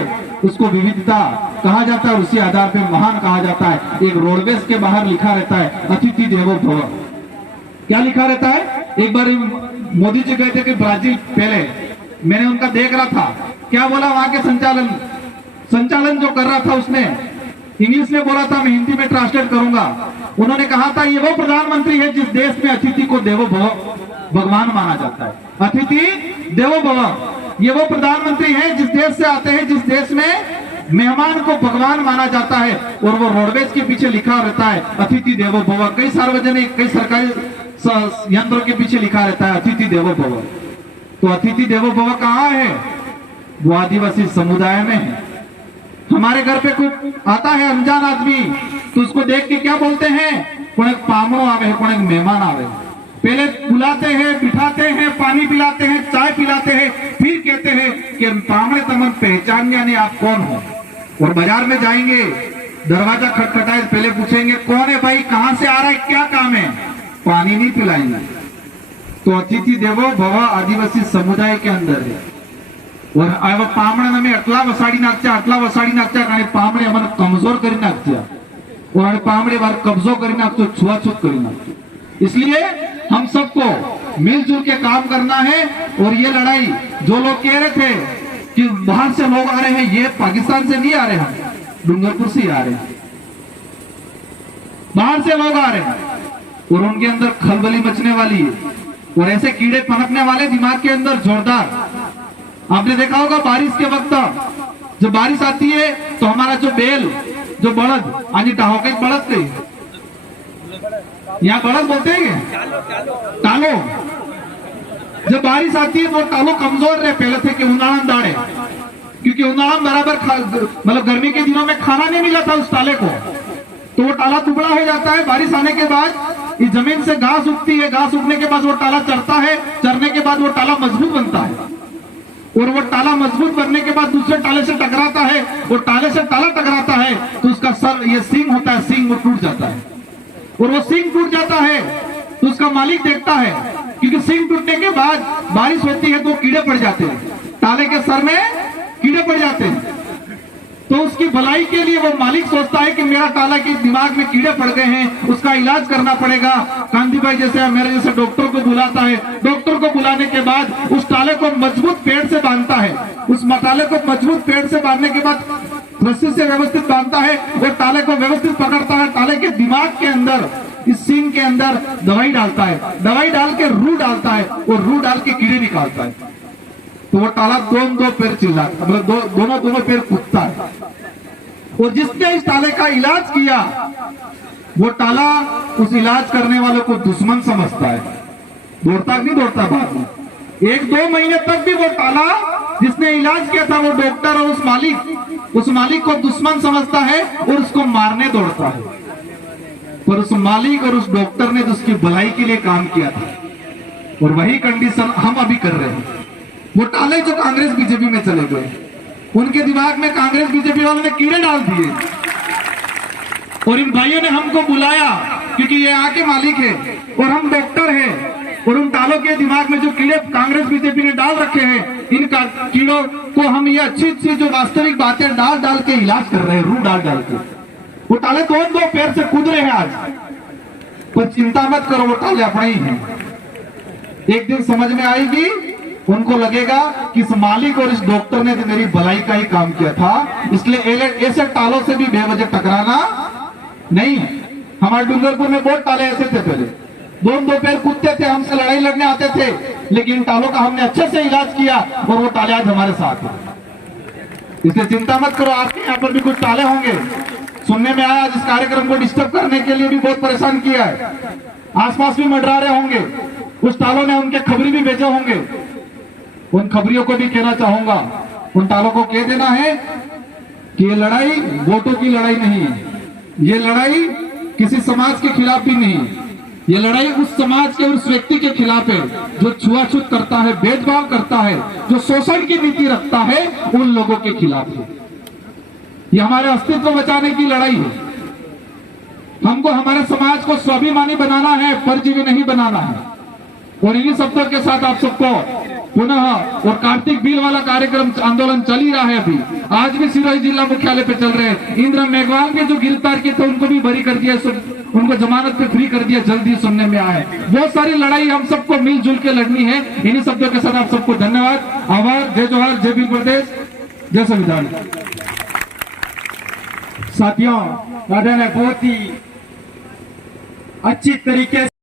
उसको विविधता कहा जाता है, उसी आधार पे महान कहा जाता है। एक रोडवेज के बाहर लिखा रहता है अतिथि देवो भव। क्या लिखा रहता है, एक बार मोदी जी गए थे कि ब्राजील, पहले मैंने उनका देख रहा था, क्या बोला वहां के संचालन जो कर रहा था उसने इंग्लिश में बोला था, मैं हिंदी में ट्रांसलेट करूंगा। उन्होंने कहा था ये वो प्रधानमंत्री है जिस देश में अतिथि को देवो भव भगवान माना जाता है। अतिथि देवो भव, ये वो प्रधानमंत्री है जिस देश से आते हैं, जिस देश में मेहमान को भगवान माना जाता है। और वो रोडवेज के पीछे लिखा रहता है अतिथि देवो भव, कई सार्वजनिक कई सरकारी यंत्रों के पीछे लिखा रहता है अतिथि देवो भव। तो अतिथि देवो भव कहाँ है, वो आदिवासी समुदाय में है। हमारे घर पे कोई आता है अनजान आदमी, तो उसको देख के क्या बोलते हैं, कौन एक पामड़ो आवे है, कौन एक मेहमान आवे। पहले बुलाते हैं, बिठाते हैं, पानी पिलाते हैं, चाय पिलाते हैं, फिर कहते हैं कि पामड़े तमन पहचान यानी आप कौन हो। और बाजार में जाएंगे, दरवाजा खटखटाए, पहले पूछेंगे कौन है भाई, कहाँ से आ रहा है, क्या काम है, पानी नहीं पिलाएंगे। तो अतिथि देवो भव आदिवासी समुदाय के अंदर है और आवा पामणे नमे अटला वसाड़ी नाखच्या आणि पामणे अमन कमजोर करी नाखच्या और पामणे बार कब्जो करी नाखतो छुआछूत करी नाखतो। इसलिए हम सबको मिलजुल के काम करना है। और ये लड़ाई जो लोग कह रहे थे कि बाहर से लोग आ रहे हैं, ये पाकिस्तान से नहीं आ रहे हैं, डूंगरपुर से आ रहे हैं, बाहर से लोग आ रहे हैं और उनके अंदर खलबली मचने वाली है और ऐसे कीड़े पनपने वाले दिमाग के अंदर जोरदार। आपने देखा होगा बारिश के वक्त जब बारिश आती है तो हमारा जो बैल जो बड़द आज डहाके बड़द थे, यहाँ बड़द बोलते हैं टालो, जब बारिश आती है तो टालो कमजोर रहे पहले थे कि उन्हाड़ा दाड़े, क्योंकि उन्हाड़ा बराबर मतलब गर्मी के दिनों में खाना नहीं मिला था उस टाले को, तो वो टाला दुबड़ा हो जाता है। बारिश आने के बाद इस जमीन से घास उगती है, घास उगने के बाद वो टाला चरता है, चरने के बाद वो टाला मजबूत बनता है और वो टाला मजबूत बनने के बाद दूसरे टाले से टकराता है और टाले से टाला टकराता है तो उसका सर ये सींग होता है, सींग वो टूट जाता है और वो सींग टूट जाता है तो उसका मालिक देखता है, क्योंकि सींग टूटने के बाद बारिश होती है तो कीड़े पड़ जाते हैं, टाले के सर में कीड़े पड़ जाते हैं। तो उसकी भलाई के लिए वो मालिक सोचता है कि मेरा टाला के दिमाग में कीड़े पड़ गए हैं, उसका इलाज करना पड़ेगा। कांति भाई जैसे मेरे जैसे डॉक्टर को बुलाता है, डॉक्टर को बुलाने के बाद उस टाले को मजबूत पेड़ से बांधता है, उस टाले को मजबूत पेड़ से बांधने के बाद रस्सी से व्यवस्थित बांधता है और टाले को व्यवस्थित पकड़ता है, टाले के दिमाग के अंदर इस सींग के अंदर दवाई डालता है, दवाई डाल के रू डालता है और रू डाल के कीड़े निकालता है। तो वो टाला दो पैर चिल्लाता, मतलब दोनों पैर कूदता है और जिसने इस टाले का इलाज किया वो टाला उस इलाज करने वाले को दुश्मन समझता है, दौड़ता नहीं दौड़ता बाद में, 1-2 महीने तक भी वो टाला जिसने इलाज किया था वो डॉक्टर और उस मालिक को दुश्मन समझता है और उसको मारने दौड़ता है। पर उस मालिक और उस डॉक्टर ने तो उसकी भलाई के लिए काम किया था और वही कंडीशन हम अभी कर रहे हैं। वो टाले जो कांग्रेस बीजेपी में चले गए, उनके दिमाग में कांग्रेस बीजेपी वालों ने कीड़े डाल दिए और इन भाइयों ने हमको बुलाया क्योंकि ये आके मालिक है और हम डॉक्टर हैं और उन टालों के दिमाग में जो कीड़े कांग्रेस बीजेपी ने डाल रखे हैं, इन कीड़ों को हम ये अच्छी जो वास्तविक बातें डाल के इलाज कर रहे हैं, रू डाल के। वो टाले दो पैर से कूद रहे हैं आज, पर चिंता मत करो, वो टाले अपने ही हैं। एक दिन समझ में आएगी, उनको लगेगा कि इस मालिक और इस डॉक्टर ने तो मेरी भलाई का ही काम किया था, इसलिए ऐसे टालों से भी बेवजह टकराना नहीं है। हमारे डूंगरपुर में बहुत टाले ऐसे थे, पहले दो पैर कूदते थे, हमसे लड़ाई लड़ने आते थे, लेकिन टालों का हमने अच्छे से इलाज किया और वो टाले आज हमारे साथ हैं। इसलिए चिंता मत करो, आपके यहाँ पर भी कुछ टाले होंगे। सुनने में आया इस कार्यक्रम को डिस्टर्ब करने के लिए भी बहुत परेशान किया है, आसपास भी मंडरा रहे होंगे, उस टालों ने उनके खबरी भी भेजे होंगे। उन खबरियों को भी कहना चाहूंगा, उन टालों को कह देना है कि ये लड़ाई वोटों की लड़ाई नहीं है, ये लड़ाई किसी समाज के खिलाफ भी नहीं है, ये लड़ाई उस समाज के उस व्यक्ति के खिलाफ है जो छुआछूत करता है, भेदभाव करता है, जो शोषण की नीति रखता है, उन लोगों के खिलाफ है। ये हमारे अस्तित्व बचाने की लड़ाई है। हमको हमारे समाज को स्वाभिमानी बनाना है, परजीवी नहीं बनाना है। और इन्हीं शब्दों के साथ आप सबको पुनः, और कार्तिक बिल वाला कार्यक्रम आंदोलन चल ही रहा है, अभी आज भी सिरोही जिला मुख्यालय पे चल रहे हैं। इंद्र मेघवाल के जो गिरफ्तार किए थे उनको भी बरी कर दिया, उनको जमानत पे फ्री कर दिया, जल्दी सुनने में आए। बहुत सारी लड़ाई हम सबको मिलजुल के लड़नी है। इन्हीं शब्दों के साथ आप सबको धन्यवाद, आभार, जय जोहार, जय भील प्रदेश, जय संविधान। साथियों, राधा ने बहुत ही अच्छी तरीके से